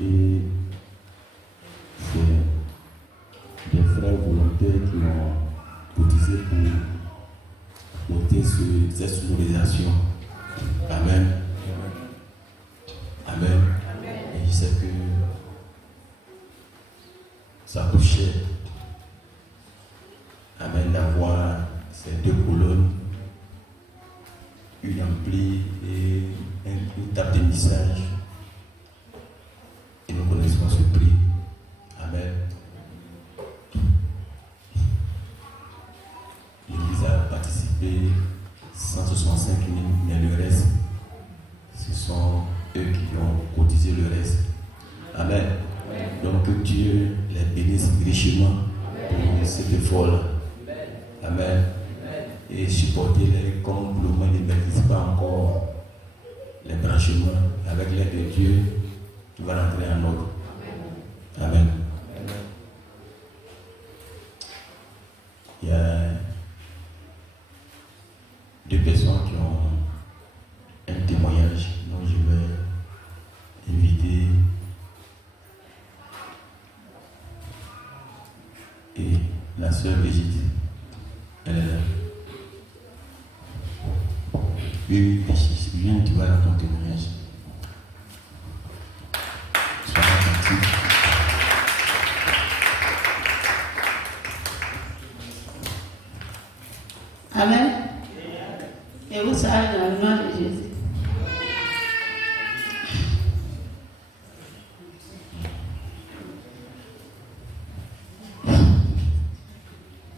Et c'est des frères volontaires qui ont cotisé pour monter cette sonorisation. Amen. Amen. Et je sais que ça coûte cher. Amen. D'avoir ces deux colonnes, une ampli et une table de mixage. Et nous connaissons ce prix. Amen. L'Église a participé 165 000, mais le reste, ce sont eux qui ont cotisé le reste. Amen. Donc que Dieu les bénisse richement pour cet effort-là. Amen. Et supportez-les comme pour le moment ils ne maîtrisent pas encore les branchements. Avec l'aide de Dieu, tout va rentrer en ordre. Amen. Il y a deux personnes qui ont un témoignage, donc je vais inviter et la sœur Brigitte. Elle est là. Oui, viens, tu vas dans ton témoignage. Sois attentif. Amen. Et vous savez dans le nom de Jésus.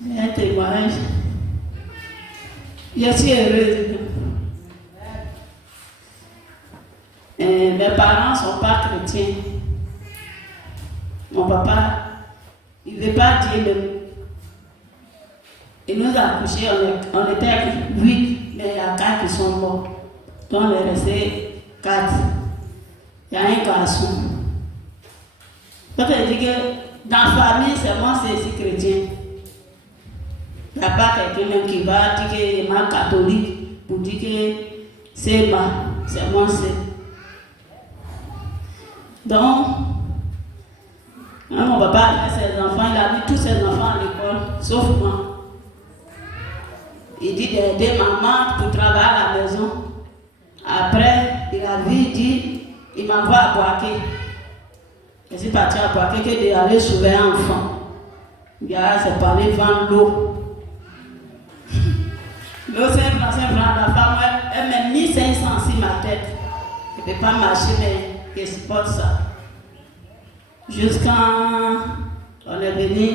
C'est un témoignage. Je suis heureuse. Mes parents ne sont pas chrétiens. Mon papa, il ne veut pas dire le mot. Il nous a accouchés, on était 8, mais il y a 4 qui sont morts. Donc on est resté 4. Il y a un garçon. Donc il dit que dans la famille, c'est moi, c'est chrétien. Il n'y a pas quelqu'un qui va dire qu'il est catholique pour dire que c'est moi, c'est. Donc, quand mon papa a ses enfants, il a mis tous ses enfants à l'école, sauf moi. Il dit d'aider maman pour travailler à la maison. Après, il a vu, il dit, il m'envoie à Boaké. Je suis parti à Boaké que d'aller surveiller un enfant. Il a c'est pour aller vendre l'eau. L'eau, c'est un franc. La femme, elle m'a mis 500 sur ma tête. Je ne peux pas marcher, mais je supporte ça. Jusqu'à on est venu,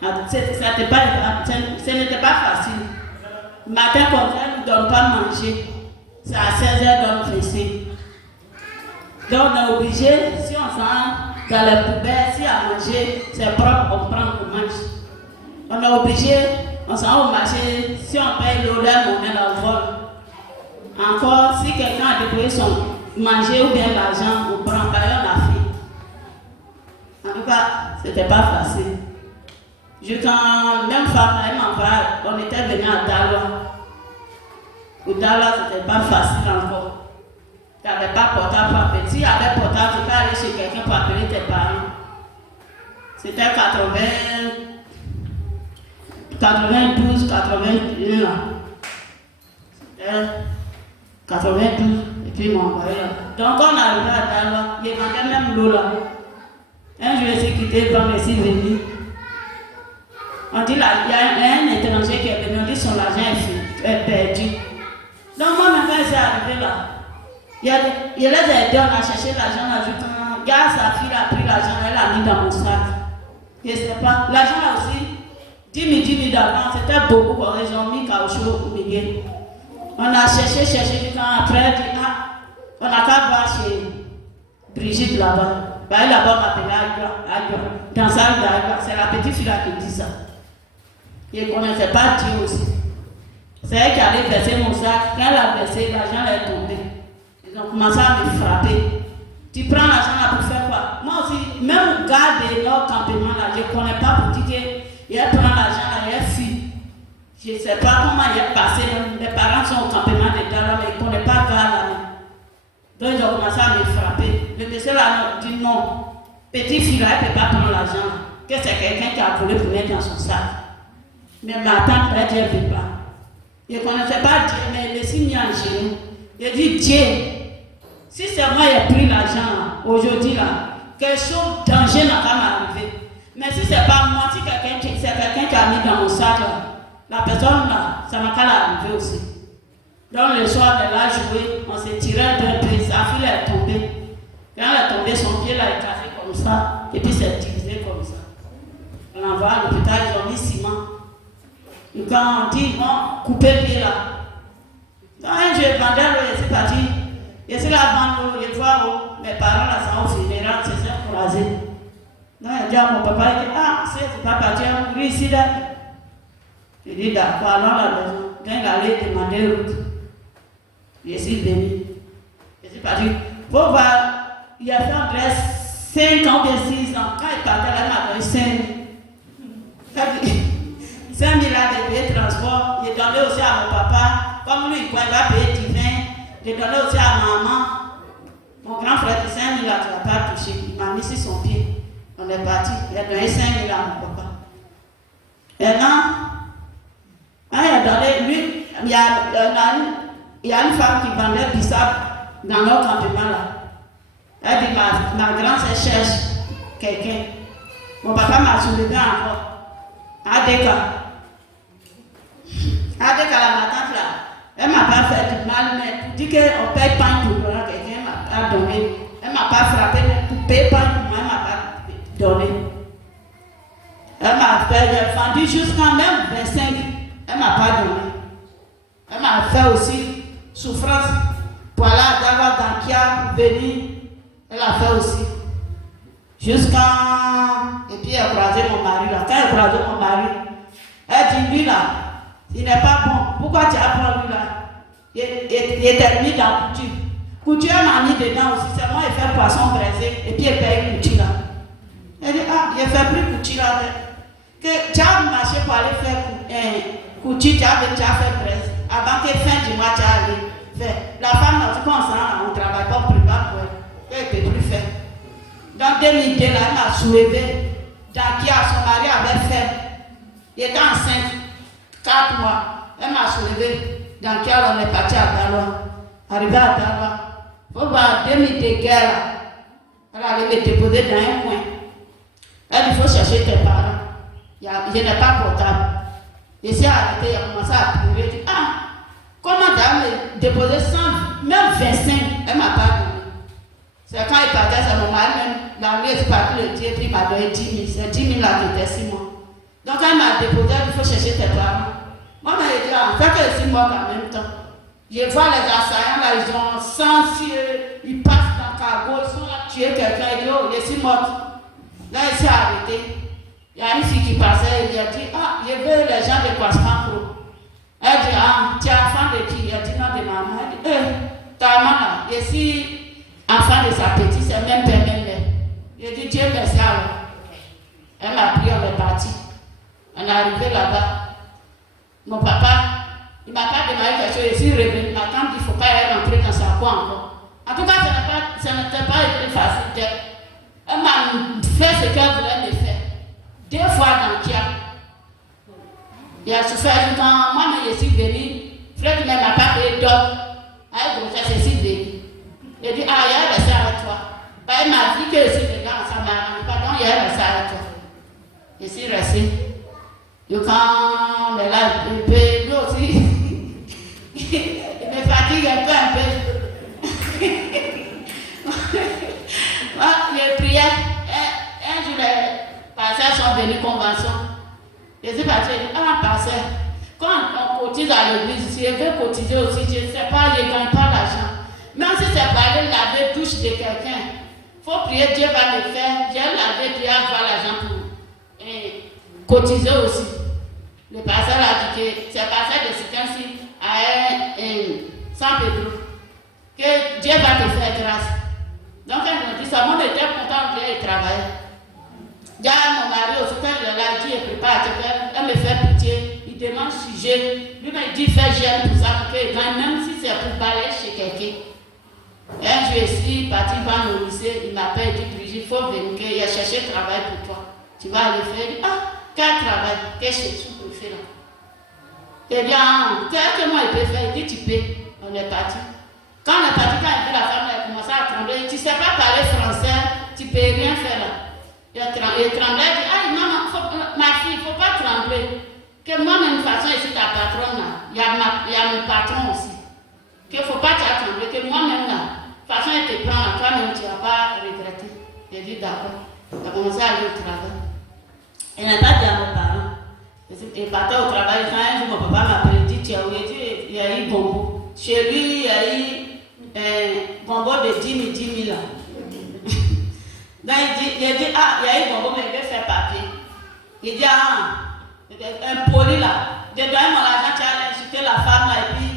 ce n'était pas facile. Le matin, comme ça, elle ne nous donne pas manger. C'est à 16h donc fessé. Donc on est obligé, si on s'en dans les poubelles, si à manger, c'est propre, on prend, on mange. On est obligé, on s'en va au marché, si on paye l'odeur, on est dans le vol. Encore, si quelqu'un a déployé son manger ou bien l'argent, on prend, par exemple la fille. En tout cas, c'était pas facile. Quand même femme, elle m'envoie, on était venu à Daloa. Au Daloa, c'était pas facile encore. Tu n'avais pas portable pour appeler. Si tu avais portable, tu peux aller chez quelqu'un pour appeler tes parents. C'était 92, 81 là. C'était 92, et puis ils m'ont envoyé là. Donc on est arrivé à Daloa, il manquait même l'eau là. Un jour, je suis quitté, quand je suis venu. On dit là, il y a un étranger qui est venu, on dit son argent est perdu. Donc moi, même quand je suis arrivé là, il les a aidés, on a cherché l'argent, on a vu quand sa fille a pris l'argent, elle l'a mis dans mon sac. Je ne sais pas. L'argent là aussi, 10 000 d'avant, c'était beaucoup, ils ont mis caoutchouc au milieu. On a cherché, quand après, on a qu'à voir chez Brigitte là-bas. Elle là-bas m'a appelé Agua. Dans sa Agua, c'est la petite fille là qui dit ça. Je ne connaissais pas Dieu aussi. C'est elle qui allait verser mon sac. Quand elle a versé, l'argent est tombé. Ils ont commencé à me frapper. Tu prends l'argent là pour faire quoi? Moi aussi, même garder leur campement là, je ne connais pas pour dire qu'elle prend l'argent là, elle fuit. Je ne sais pas comment il est passé. Les parents sont au campement de Daloa, mais ils ne connaissent pas Gala. Donc ils ont commencé à me frapper. Le monsieur là dit non, petite fille là, elle ne peut pas prendre l'argent, que c'est quelqu'un qui a volé pour mettre dans son sac. Mais ma tante, elle dit, elle ne veut pas. Je ne connaissais pas Dieu, mais elle s'est mis en genou. Je dis, Dieu, si c'est moi qui ai pris l'argent aujourd'hui, là, quelque chose de danger n'a pas m'arriver. Mais si ce n'est pas moi, si c'est quelqu'un qui a mis dans mon sac, là, la personne là, ça m'a qu'à l'arriver aussi. Donc le soir, elle a joué, on s'est tiré d'un peu, sa fille est tombée. Quand elle est tombée, son pied là est cassé comme ça, et puis c'est divisé comme ça. On l'envoie à l'hôpital, ils ont mis ciment. Et quand on dit, bon, coupez le pied là. Quand je vendais l'eau, je suis parti. Je suis là vendre l'eau, je vois l'eau. Mes parents là sont au funérail, c'est ça croisé. Donc je dis à mon papa, il dit, ah, c'est pas parti à mourir ici là. Je dis, d'accord, allons à la maison. Quand il allait demander route, je suis venu. Je suis parti. Faut voir, il a fait entre 5 ans et 6 ans. Quand il partait là, il m'a donné 5 000. 5 000 là, de payer transport. Il donnait aussi à mon papa. Comme lui, il va payer du vin. Il donnait aussi à maman. Mon grand frère de 5 000 là, tu ne vas pas toucher. Il m'a mis sur son pied. On est parti. Il a donné 5 000 à mon papa. Maintenant, il a donné, lui, il y a une femme qui vendait du sable dans notre campement là. Elle dit, ma grand-sœur cherche quelqu'un. Mon papa m'a soulevé encore. Adeka, la tante là, elle m'a pas fait du mal, mais pour dire qu'on paye pas pour donner à quelqu'un, elle m'a pas donné. Elle m'a pas frappé, mais pour payer pas pour moi, elle m'a pas donné. Elle m'a fait vendu jusqu'à même 25, elle m'a pas donné. Elle m'a fait aussi souffrance pour aller à Dawa Dankia pour venir. Elle a fait aussi. Jusqu'à. Et puis elle a croisé mon mari là. Quand elle a croisé mon mari, elle dit lui là, il n'est pas bon. Pourquoi tu as pris lui là? Il était mis dans la couture. Couture m'a mis dedans aussi. C'est moi qui fais poisson braisé. Et puis elle paye couture là. Elle dit, ah, il ne fait plus couture là. Que tu as marché pour aller faire couture, tu as fait braise. Avant que fin du mois, tu as allé faire. La femme là, tu commences à on ne travaille pas pour elle. Elle ne peut plus faire. Dans 2002, là, elle m'a soulevé. Dankia, son mari avait fait. Il était enceinte, 4 mois. Elle m'a soulevé. Dankia, on est parti à Daloa. Arrivé à Daloa. Il faut voir 2002 guerre. Elle allait me déposer dans un coin. Elle dit, il faut chercher tes parents. Je n'ai pas portable. Et c'est arrêté, il a commencé à pleurer. Il dit, ah, comment tu as me déposé 100, même 25, elle ne m'a pas donné. C'est quand il partait, c'est mon mari même, la nuit, il parti le Dieu, puis il m'a donné 10 000. C'est 10 000 là qui était 6 mois. Donc quand il m'a déposé, il faut chercher tes parents. Moi, je dis, ah, ça fait 6 mois en même temps. Je vois les assaillants là, ils ont 100 cieux, ils passent dans le cargo, ils sont là, tuer quelqu'un, ils disent, oh, je suis morte. Là, il s'est arrêté. Il y a une fille qui passait, il a dit, ah, je veux les gens de Kwassman Pro. Elle dit, ah, tu es enfant de qui? Il a dit, non, de maman. Elle dit, ta maman là, je suis enfant de sa petite, c'est même père, même mère. Je dis, Dieu merci alors. Elle m'a pris, on est parti. On est arrivé là-bas. Mon papa, il ne m'a pas demandé quelque chose, je suis revenu. Ma tante dit, il ne faut pas y rentrer dans sa cour encore. En tout cas, ça n'était pas été facile. Elle m'a fait ce qu'elle voulait me faire. 2 fois dans Kia. Il a souffert quand moi-même je suis venu. Frère ne m'a pas payé d'or. Elle grossesse, je suis venu. Il dit, ah, il y a resté avec toi. Ben, il m'a dit que je suis venu ensemble. Pardon, il y a resté avec toi. Je suis resté. Et quand on est là, lui aussi, il me fatigue un peu. Moi, je priais. Un jour, les pasteurs sont venus convention. Je suis parti, je dis, ah, pasteur, quand on cotise à l'église, si je veux cotiser aussi, je ne sais pas, je ne gagne pas l'argent. Même si c'est pour aller laver la douche de quelqu'un, il faut prier, Dieu va le faire. J'ai lavé, Dieu va avoir l'argent pour cotiser aussi. Le pasteur a dit que c'est pasteur de ce temps-ci à San Pedro, que Dieu va te faire grâce. Donc elle m'a dit ça, moi j'étais content de venir travailler. Il y a mon mari aussi, quand il est là, il dit, il prépare à te faire, elle me fait pitié, il demande sujet. Lui-même il dit, fais gêne pour ça, pour qu'il gagne, même si c'est pour balayer chez quelqu'un. Et un jour, jour ici, parti va au lycée, il m'appelle, il dit Brigitte, il faut venir, il a cherché travail pour toi. Tu vas aller faire, il dit ah, quel travail, qu'est-ce que tu peux faire là? Eh bien, qu'est-ce que moi il peut faire? Il dit tu peux, on est parti. Quand on est parti, quand il vu la femme, elle a commencé à trembler, tu ne sais pas parler français, tu ne peux rien faire là. Il tremblait, il dit ah maman, ma fille, il ne faut pas trembler. Que moi-même, de toute façon, ici, ta patronne là, il y a mon patron aussi. Qu'il ne faut pas t'attendre, que moi-même là, de toute façon, elle te prend, toi-même, tu ne vas pas regretter. J'ai dit d'accord. Elle a commencé à aller au travail. Elle n'a pas dit à mes parents. Elle partait au travail, quand un jour, mon papa m'appelle, il dit tu as où? Il y a eu bonbon. Chez lui, il y a eu un bonbon de 10 000 là. Donc il dit ah, il y a eu bonbon, mais il veut faire papier. Il dit ah, un poli là, je donne mon argent, tu as insulté la femme là, et puis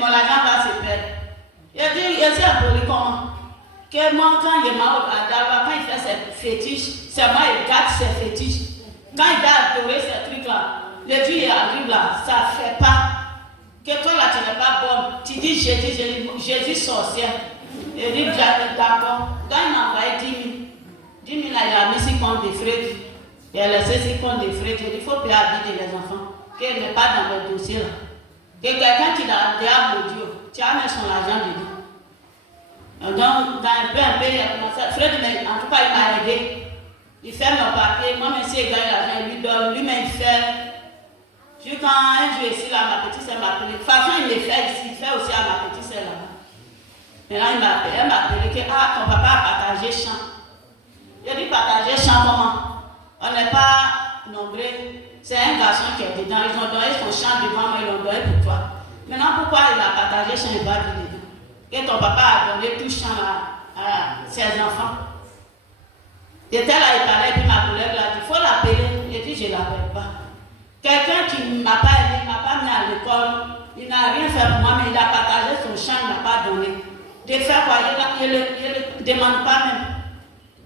mon argent va se perdre. Il dit, il dit un poli comment? Que moi, quand il est mort à Dava, quand il fait ses fétiches, c'est moi il garde ses fétiches. Quand il va adorer ces trucs là, le Dieu arrive là, ça ne fait pas. Que toi là, tu n'es pas bonne. Tu dis Jésus sorcière. Il dit d'accord. Donc il m'a envoyé 10 000. 10 000 là, il a mis sur compte des frais. Il a laissé sur compte des frais. Il faut payer la vie des enfants. Qu'elle n'est pas dans le dossier là. Que quelqu'un qui a déjà maudit, tu as mis son argent dedans. Donc, dans un peu, il a commencé à... Fred, en tout cas, il m'a aidé. Il fait mon papier. Moi, même si il gagne l'argent, il lui donne. Lui-même, il fait. Quand un jour ici, là, ma petite sœur m'a appelé. De toute façon, il me fait ici. Il fait aussi à ma petite sœur là-bas. Maintenant, elle m'a appelé que ton papa a partagé champ. J'ai dit partager champ comment? On n'est pas nombreux. C'est un garçon qui est dedans. Ils ont donné son champ devant moi, ils l'ont donné pour toi. Maintenant, pourquoi il a partagé champ et pas dedans? Que ton papa a donné tout champ à ses enfants. J'étais là, il parlait, puis ma collègue là dit, il faut l'appeler. J'ai dit, je ne l'appelle pas. Quelqu'un qui ne m'a pas aidé, ne m'a pas mis à l'école, il n'a rien fait pour moi, mais il a partagé son champ, il ne m'a pas donné. De faire quoi? Il ne le demande pas même.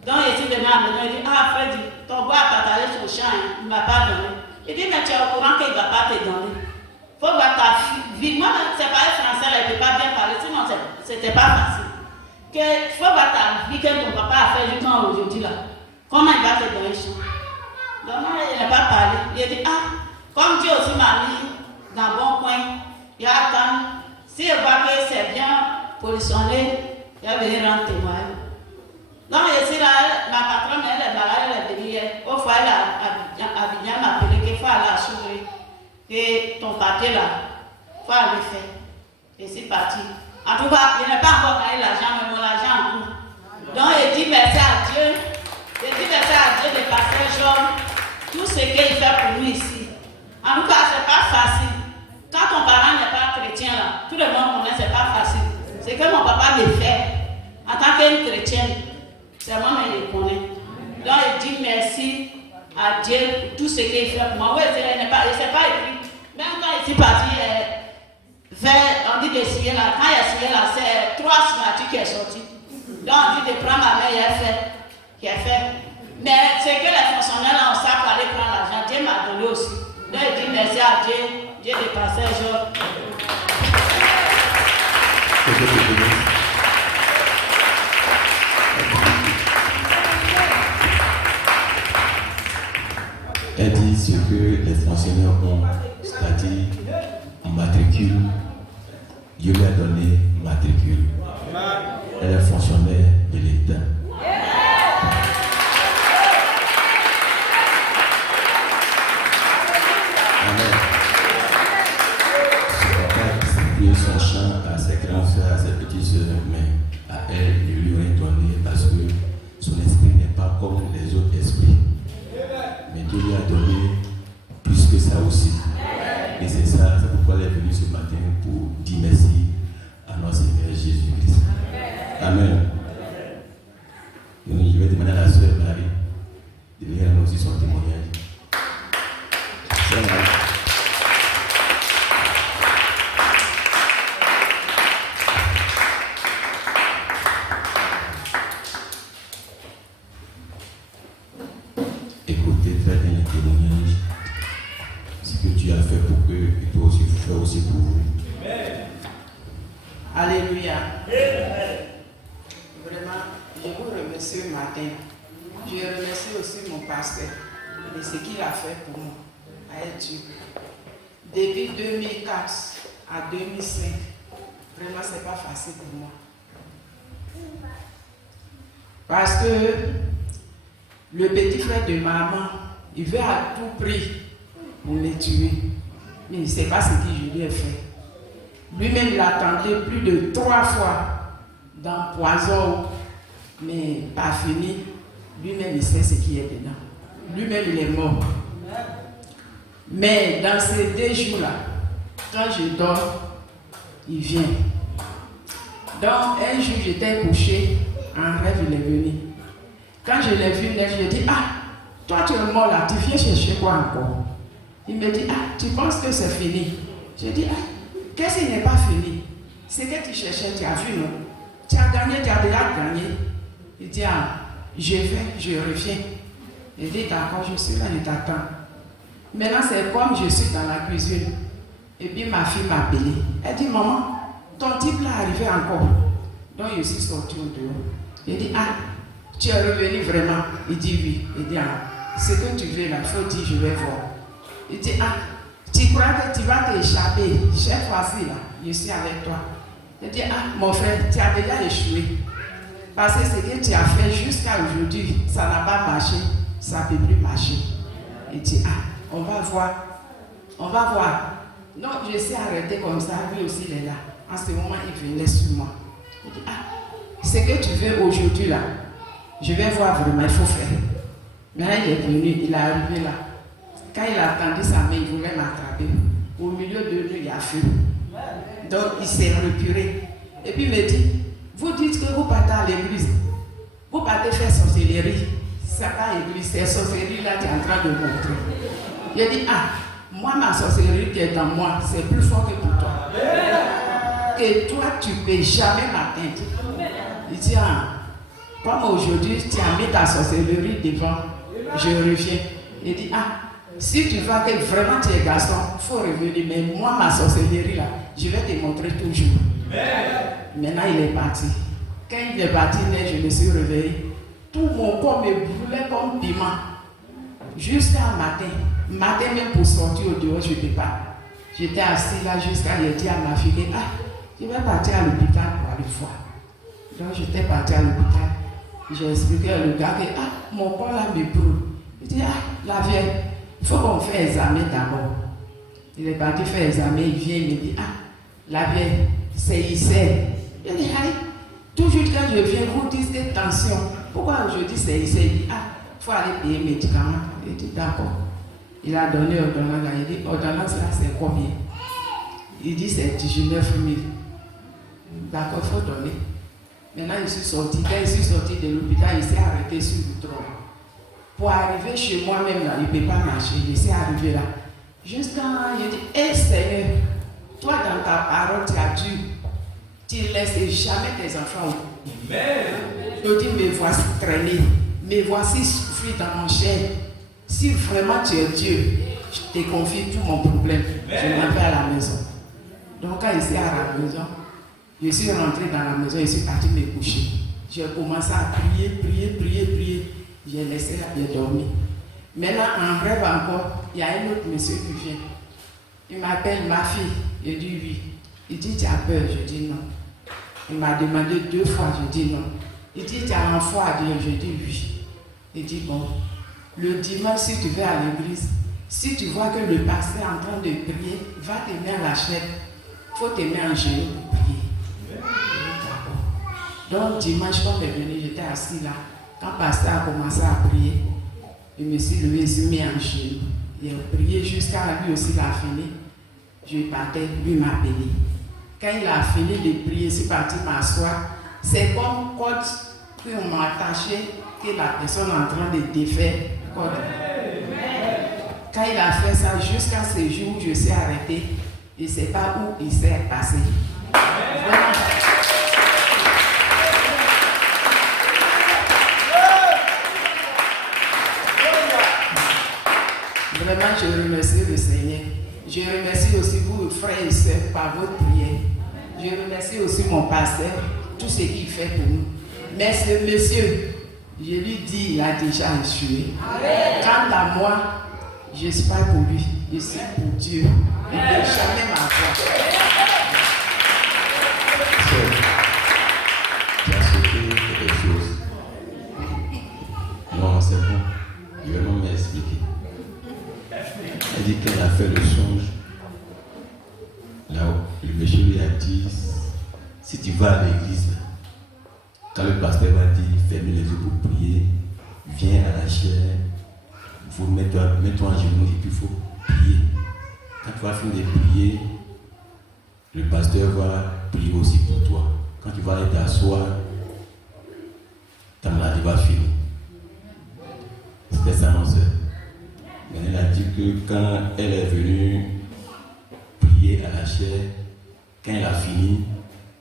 Donc, il est venu à la maison, il dit, ah, Freddy, ton bois a partagé son champ, il ne m'a pas donné. Il dit, mais tu es au courant qu'il ne va pas te donner. Il faut voir ta vie. Moi, c'est pas le français, là, il ne peut pas bien parler, sinon c'était pas facile. Il faut voir ta vie que ton papa a fait jusqu'à aujourd'hui là. Comment il va te donner le champ? Donc, moi, il n'a pas parlé. Il a dit, ah, comme Dieu aussi m'a mis dans le bon coin, il a attendu. S'il voit que c'est bien positionné, il va venir rendre témoin. Donc, ici, là, ma patronne, elle est malade, elle est venue hier. Au foyer, Abidjan m'a appelé qu'il faut aller à s'ouvrir. Et ton papier là, il faut aller faire. Et c'est parti. En tout cas, il n'a pas encore gagné l'argent, mais mon argent en cours. Donc, il dit merci à Dieu. Il dit merci à Dieu de passer genre tout ce qu'il fait pour nous ici. En tout cas, ce n'est pas facile. Quand ton parent n'est pas chrétien là, tout le monde connaît, ce n'est pas facile. C'est que mon papa me fait en tant qu'une chrétienne. C'est moi-même qui le connais. Donc, il dit merci à Dieu pour tout ce qu'il fait pour moi. Oui, il ne s'est pas écrit. Même quand il est parti on dit de signer là. Quand il a signé là, c'est 3 signatures qui sont sorties. Donc, on dit de prendre ma mère, il a fait. Mais c'est que les fonctionnaires là, on sait pour aller prendre l'argent. Dieu m'a donné aussi. Donc, il dit merci à Dieu. Dieu de passer un jour. Elle dit ce que les fonctionnaires ont, c'est-à-dire matricule. Dieu lui a donné matricule. Elle est fonctionnaire de l'État. Amen. Son papa a distribué son champ à ses grands frères, à ses petites soeurs, mais à elle, il lui a donné parce que son esprit n'est pas comme les autres esprits. Mais Dieu lui a donné plus que ça aussi. Et c'est ça, c'est pourquoi elle est venue ce matin pour dire merci à notre Seigneur Jésus-Christ. Amen. Donc, je vais demander à la sœur Marie de venir annoncer son témoignage. Sœur Marie. Écoutez, faites un témoignage. Ce que tu as fait pour eux, et toi aussi, il faut faire aussi pour vous. Alléluia. Je vous remercie ce matin. Je remercie aussi mon pasteur de ce qu'il a fait pour moi. À Dieu. Depuis 2004 à 2005, vraiment, ce n'est pas facile pour moi. Parce que le petit frère de maman, il veut à tout prix pour me tuer. Mais il ne sait pas ce que je lui ai fait. Lui-même, il a tenté plus de 3 fois d'empoison, mais pas fini. Lui-même, il sait ce qui est dedans. Lui-même, il est mort. Mais dans ces 2 jours-là, quand je dors, il vient. Donc, un jour, j'étais couché, un rêve, il est venu. Quand je l'ai vu, je lui ai dit, ah, toi, tu es mort là, tu viens chercher quoi encore? Il me dit, ah, tu penses que c'est fini? Je dis, ah, qu'est-ce qui n'est pas fini? C'est que tu cherchais, tu as vu, non? Tu as gagné, tu as déjà gagné. Il dit, ah, je vais, je reviens. Il dit, d'accord, je suis là, je t'attends. Maintenant, c'est comme je suis dans la cuisine. Et puis ma fille m'a appelé. Elle dit, maman, ton type là arrivé encore. Donc je suis sorti au dehors. Il dit, ah, tu es revenu vraiment? Il dit oui. Il dit, ah, ce que tu veux là, il faut dire, je vais voir. Il dit, ah, tu crois que tu vas t'échapper? Chaque fois-ci là, je suis avec toi. Il dit, ah, mon frère, tu as déjà échoué. Parce que ce que tu as fait jusqu'à aujourd'hui, ça n'a pas marché, ça ne peut plus marcher. Il dit, ah, on va voir. On va voir. Non, je suis arrêté comme ça, lui aussi il est là. En ce moment, il venait sur moi. Il dit, ah, ce que tu veux aujourd'hui là, je vais voir vraiment, il faut faire. Maintenant, il est venu, il est arrivé là. Quand il a tendu sa main, il voulait m'attraper. Au milieu de nous, il y a feu. Donc, il s'est reculé. Et puis, il me dit, vous dites que vous partez à l'église. Vous partez faire sorcellerie. C'est pas l'église, c'est sorcellerie là, tu es en train de montrer. Il a dit, ah, moi, ma sorcellerie qui est en moi, c'est plus fort que pour toi. Que toi, tu ne peux jamais m'atteindre. Il dit, ah, comme aujourd'hui, tu as mis ta sorcellerie devant, je reviens. Il dit, ah, si tu vois que vraiment tu es garçon, il faut revenir. Mais moi, ma sorcellerie là, je vais te montrer toujours. Maintenant, il est parti. Quand il est parti, je me suis réveillé. Tout mon corps me brûlait comme piment. Jusqu'à matin. Matin même pour sortir au dehors, je ne peux pas. J'étais assis là jusqu'à j'ai dit à ma fille, ah, je vais partir à l'hôpital pour aller voir. Donc j'étais parti à l'hôpital. J'ai expliqué à le gars que ah, mon corps là me brûle. Il dit, ah, la vieille, il faut qu'on fasse examen d'abord. Il est parti faire examen, il vient, il me dit, ah, la vieille, c'est ici. Il dit, aïe, toujours quand je viens, vous dites que tension. Pourquoi aujourd'hui c'est ici? Il dit, ah, il faut aller payer les médicaments. Il dit, d'accord. Il a donné ordonnance là, il dit, ordonnance là c'est combien? Il dit, c'est 19 000. D'accord, il faut donner. Maintenant, je suis sorti. Quand je suis sorti de l'hôpital, il s'est arrêté sur le tronc. Pour arriver chez moi-même, là, il ne peut pas marcher. Il s'est arrivé là. Jusqu'à il dit, hé Seigneur, toi dans ta parole, tu as dit, tu ne laisses jamais tes enfants. Je dis, me voici traîner, me voici souffrir dans mon chair. Si vraiment tu es Dieu, je te confie tout mon problème. Je m'en vais à la maison. Donc quand je suis à la maison, je suis rentré dans la maison, je suis parti me coucher. J'ai commencé à prier. J'ai laissé la vie dormir. Maintenant, en rêve encore, il y a un autre monsieur qui vient. Il m'appelle ma fille. Je dis oui. Il dit, tu as peur? Je dis non. Il m'a demandé 2 fois, je dis non. Il dit, tu as un foi à Dieu? Je dis oui. Il dit, bon, le dimanche, si tu vas à l'église, si tu vois que le pasteur est en train de prier, va te mettre à la chaîne. Il faut te mettre en genoux pour prier. Donc, dimanche, quand il est venu, j'étais assis là. Quand le pasteur a commencé à prier, je me suis levé, je suis mis en genoux. Il a prié jusqu'à lui aussi, il a fini. Je partais, lui m'a appelé. Quand il a fini de prier, je suis parti m'asseoir. C'est comme quand on m'a attaché, que la personne est en train de défaire. Quand il a fait ça, jusqu'à ce jour où je suis arrêté, je ne sais pas où il s'est passé. Vraiment, je remercie le Seigneur. Je remercie aussi vous, frères et sœurs, par votre prière. Je remercie aussi mon pasteur, tout ce qu'il fait pour nous. Mais ce monsieur, je lui dis, il a déjà échoué. Quant à moi, je ne suis pas pour lui, je suis pour Dieu. Il ne peut jamais m'avoir. Tu as sauté quelque chose. Non, c'est bon. Il va m'expliquer. Elle dit qu'elle a fait le songe. Là, le monsieur lui a dit, si tu vas à l'église, quand le pasteur va dire, ferme les yeux pour prier, viens à la chaire, mets-toi en genoux et puis il faut prier. Quand tu vas finir de prier, le pasteur va prier aussi pour toi. Quand tu vas aller t'asseoir, ta maladie va finir. C'était ça, non, sœur. Mais elle a dit que quand elle est venue prier à la chaire, quand elle a fini,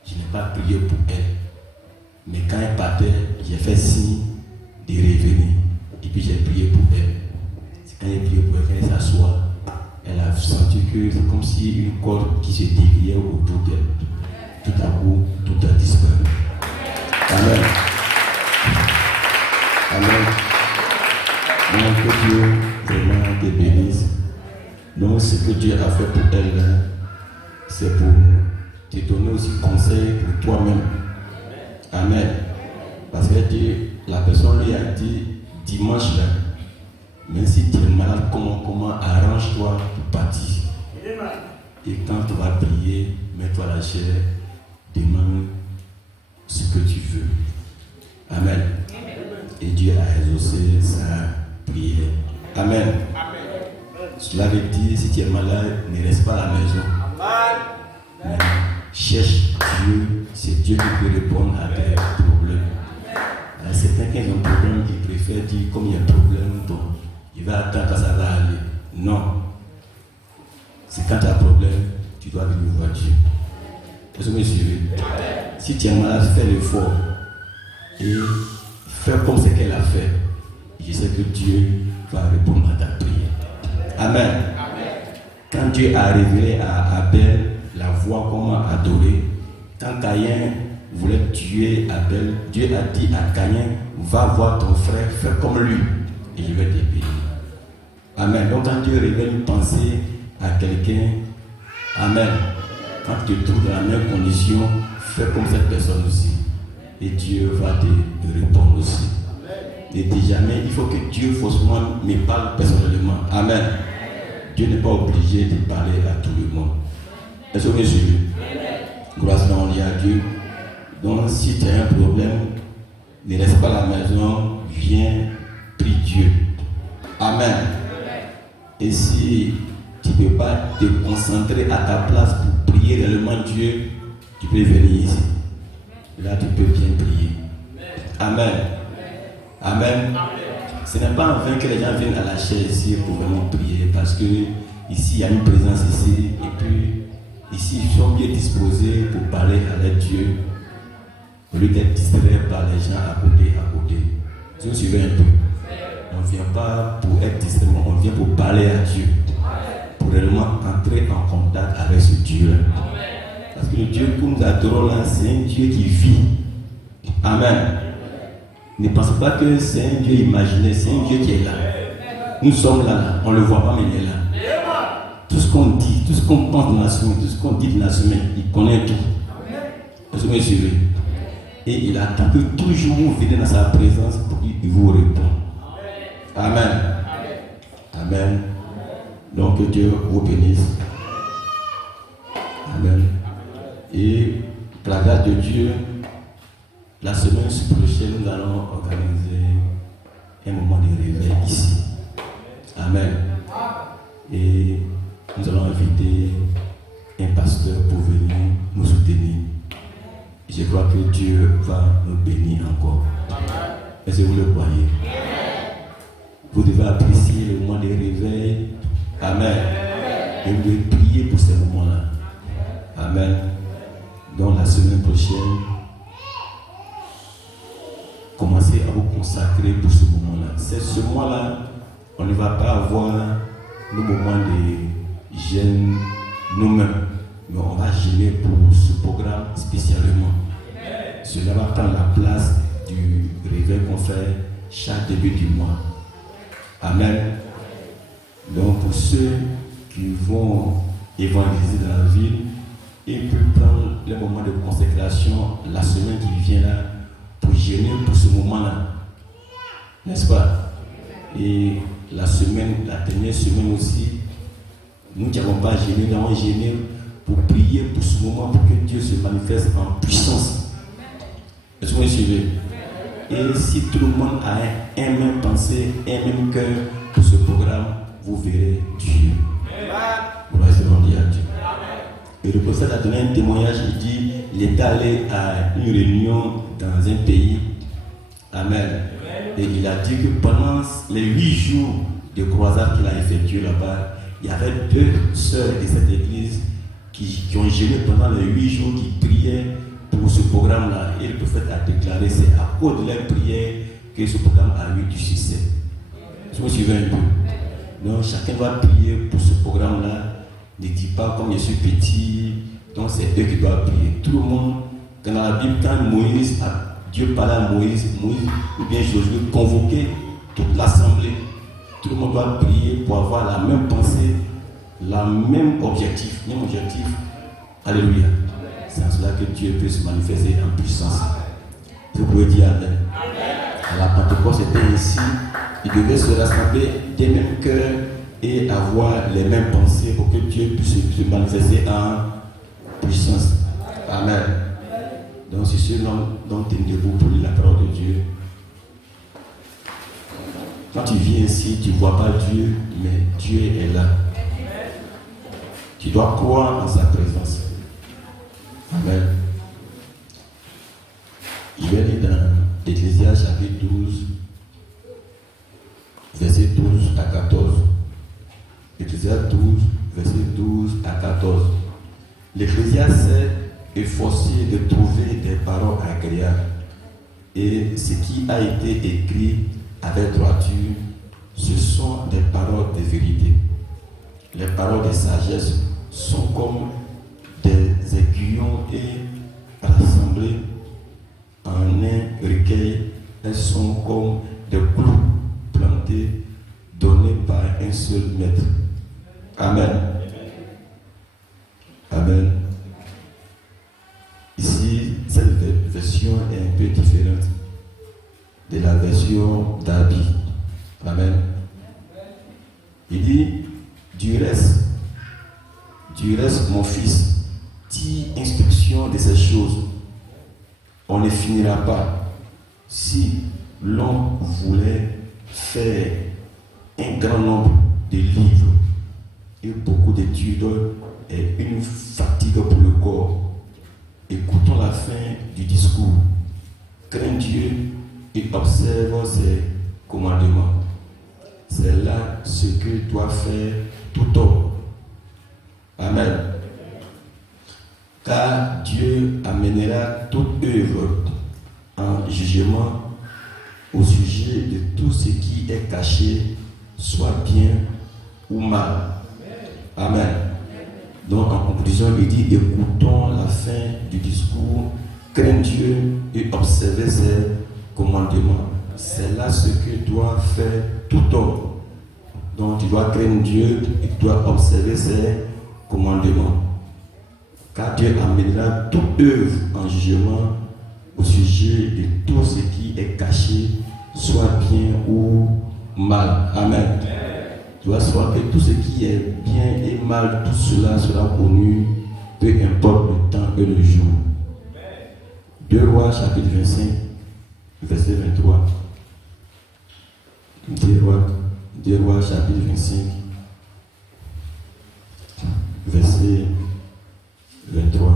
je n'ai pas prié pour elle. Mais quand elle partait, j'ai fait signe de revenir. Et puis j'ai prié pour elle. C'est quand j'ai prié pour elle, quand elle s'assoit, elle a senti que c'est comme si une corde qui se déliait autour d'elle. Tout à coup, tout a disparu. Amen. Amen. Donc que Dieu vraiment te bénisse. Donc ce que Dieu a fait pour elle, c'est pour te donner aussi conseil pour toi-même. Amen. Parce que la personne lui a dit dimanche là, même si tu es malade, comment arrange-toi pour partir. Et quand tu vas prier, mets-toi à la chair, demande ce que tu veux. Amen. Et Dieu a exaucé sa prière. Amen. Cela veut dire, si tu es malade, ne reste pas à la maison. Mais cherche Dieu, c'est Dieu qui peut répondre à tes problèmes. Certains qui ont un problème, ils préfèrent dire comme il y a un problème, bon, il va attendre quand ça va aller. Non. C'est quand tu as un problème, tu dois venir voir Dieu. Est-ce que vous me suivez? Si tu es malade, fais l'effort et fais comme ce qu'elle a fait. Je sais que Dieu va répondre à ta prière. Amen. Quand Dieu a révélé à Abel la voie comment adorer, quand Caïn voulait tuer Abel, Dieu a dit à Caïn, va voir ton frère, fais comme lui, et je vais te bénir. Amen. Donc quand Dieu révèle une pensée à quelqu'un, amen. Quand tu te trouves dans la même condition, fais comme cette personne aussi. Et Dieu va te répondre aussi. Ne dis jamais, il faut que Dieu faussement me parle personnellement. Amen. Dieu n'est pas obligé de parler à tout le monde. Est-ce que vous me suivez? Grâce à Dieu. Donc si tu as un problème, ne reste pas à la maison, viens, prie Dieu. Amen. Et si tu ne peux pas te concentrer à ta place pour prier réellement Dieu, tu peux venir ici. Là, tu peux bien prier. Amen. Amen. Ce n'est pas en vain que les gens viennent à la chaire ici pour vraiment prier, parce que ici, il y a une présence ici, et puis ici, ils sont bien disposés pour parler avec Dieu, au lieu d'être distraits par les gens à côté. Si vous suivez un peu, on ne vient pas pour être distrait, on vient pour parler à Dieu, pour réellement entrer en contact avec ce Dieu-là. Parce que le Dieu que nous adorons là, c'est un Dieu qui vit. Amen. Ne pensez pas que c'est un Dieu imaginé, c'est un Dieu qui est là. Nous sommes là, on ne le voit pas, mais il est là. Tout ce qu'on dit, tout ce qu'on pense dans la semaine, tout ce qu'on dit dans la semaine, il connaît tout. Est-ce que vous me suivez? Et il attend que toujours vous venez dans sa présence pour qu'il vous réponde. Amen. Amen. Donc que Dieu vous bénisse. Amen. Et par la grâce de Dieu, la semaine prochaine, nous allons organiser un moment de réveil ici. Amen. Et nous allons inviter un pasteur pour venir nous soutenir. Je crois que Dieu va nous bénir encore. Est-ce que vous le croyez? Vous devez apprécier le moment de réveil. Amen. Et vous devez prier pour ces moments-là. Amen. Donc la semaine prochaine, commencez à vous consacrer pour ce moment-là. C'est ce mois-là, on ne va pas avoir nos moments de jeûne nous-mêmes, mais on va jeûner pour ce programme spécialement. Cela va prendre la place du réveil qu'on fait chaque début du mois. Amen. Donc pour ceux qui vont évangéliser dans la ville, ils peuvent prendre le moment de consécration la semaine qui vient là pour jeûner pour ce moment-là. N'est-ce pas? Et la dernière semaine aussi, nous qui n'avons pas jeûné, nous avons jeûné pour prier pour ce moment, pour que Dieu se manifeste en puissance. Est-ce que vous me suivez? Et si tout le monde a un même pensée, un même cœur pour ce programme, vous verrez Dieu. Vous allez demander à Dieu. Et le prophète a donné un témoignage, il dit, il est allé à une réunion dans un pays. Amen. Et il a dit que pendant les 8 jours de croisade qu'il a effectué là-bas, il y avait 2 sœurs de cette église qui ont jeûné pendant les 8 jours, qui priaient pour ce programme-là. Et le prophète a déclaré, c'est à cause de leur prière que ce programme a eu du succès. Est-ce que vous suivez un peu? Donc chacun doit prier pour ce programme-là. Ne dis pas comme je suis petit, donc c'est eux qui doivent prier. Tout le monde, dans la Bible, quand Dieu parlait à Moïse ou bien Josué convoquait toute l'assemblée. Tout le monde doit prier pour avoir la même pensée, le même objectif. Alléluia. C'est en cela que Dieu peut se manifester en puissance. Vous pouvez dire Amen. À la Pentecôte, c'était ainsi. Ils devaient se rassembler des mêmes cœurs et avoir les mêmes pensées pour que Dieu puisse se manifester en puissance. Amen. Donc, c'est ce dont tenez-vous pour lire la parole de Dieu. Quand tu viens ici, tu ne vois pas Dieu, mais Dieu est là. Tu dois croire en sa présence. Amen. Je vais lire dans Ecclésiaste chapitre 12, verset 12 à 14. Ecclésiaste 12, verset 12 à 14. L'Ecclésiaste s'est efforcé de trouver des paroles agréables. Et ce qui a été écrit avec droiture, ce sont des paroles de vérité. Les paroles de sagesse sont comme des aiguillons et rassemblées en un recueil. Elles sont comme des clous plantés, donnés par un seul maître. Amen. Amen. Ici, cette version est un peu différente de la version d'Abi. Amen. Il dit, du reste, mon fils, dis instruction de ces choses. On ne finira pas. Si l'on voulait faire un grand nombre de livres et beaucoup d'études et une fatigue pour le corps, écoutons la fin du discours. Crains Dieu et observe ses commandements. C'est là ce que doit faire tout homme. Amen. Car Dieu amènera toute œuvre en jugement au sujet de tout ce qui est caché, soit bien ou mal. Amen. Donc en conclusion, il dit, écoutons la fin du discours, crains Dieu et observez ses commandements. C'est là ce que doit faire tout homme. Donc tu dois craindre Dieu et tu dois observer ses commandements. Car Dieu amènera toute œuvre en jugement au sujet de tout ce qui est caché, soit bien ou mal. Amen. Tu dois savoir que tout ce qui est bien et mal, tout cela sera connu, peu importe le temps et le jour. 2 Rois chapitre 25, verset 23. 2 Rois chapitre 25, verset 23.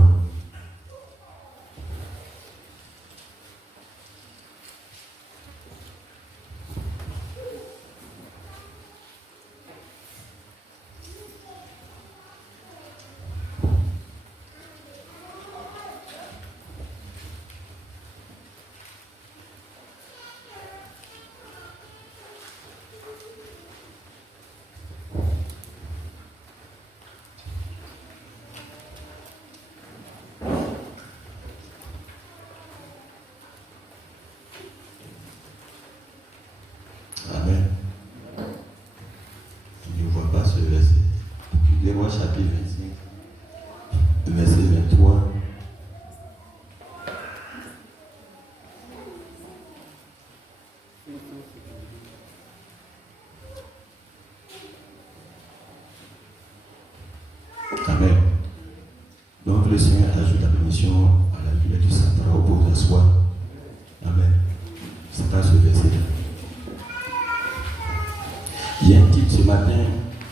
Hébreux chapitre 25, verset 23. Amen. Donc le Seigneur ajoute la bénédiction à la vie du Satan au beau de soi. Amen. C'est pas ce verset. Il y a un titre ce matin,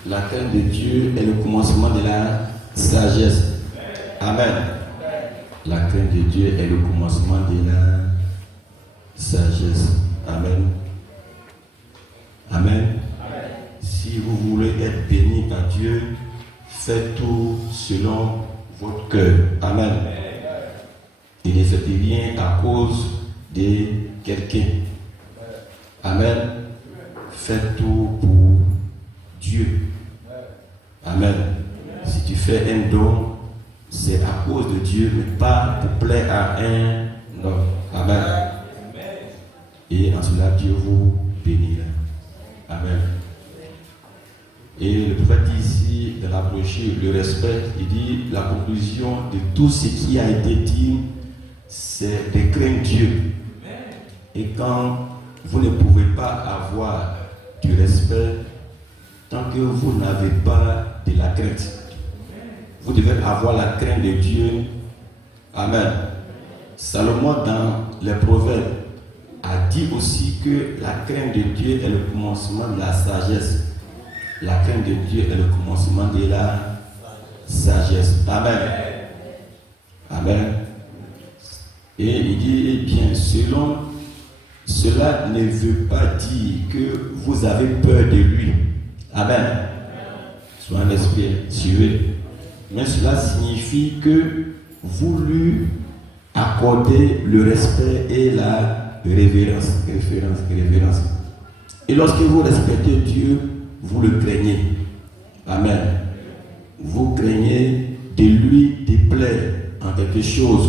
la crainte de Dieu est le commencement de la sagesse. Amen. La crainte de Dieu est le commencement de la sagesse. Amen. Amen. Si vous voulez être béni par Dieu, faites tout selon votre cœur. Amen. Et ne faites rien à cause de quelqu'un. Amen. Faites tout pour Dieu. Amen. Si tu fais un don, c'est à cause de Dieu, mais pas pour plaire à un homme. Amen. Et en cela, Dieu vous bénira. Amen. Et le prophète dit ici, dans la brochure, le respect, il dit, la conclusion de tout ce qui a été dit, c'est de craindre Dieu. Et quand vous ne pouvez pas avoir du respect, tant que vous n'avez pas de la crainte, vous devez avoir la crainte de Dieu. Amen. Salomon, dans les Proverbes, a dit aussi que la crainte de Dieu est le commencement de la sagesse. La crainte de Dieu est le commencement de la sagesse. Amen. Amen. Et il dit, eh bien, selon cela ne veut pas dire que vous avez peur de lui. Amen. Soit un esprit tué. Mais cela signifie que vous lui accordez le respect et la révérence. Et lorsque vous respectez Dieu, vous le craignez. Amen. Vous craignez de lui déplaire en quelque chose.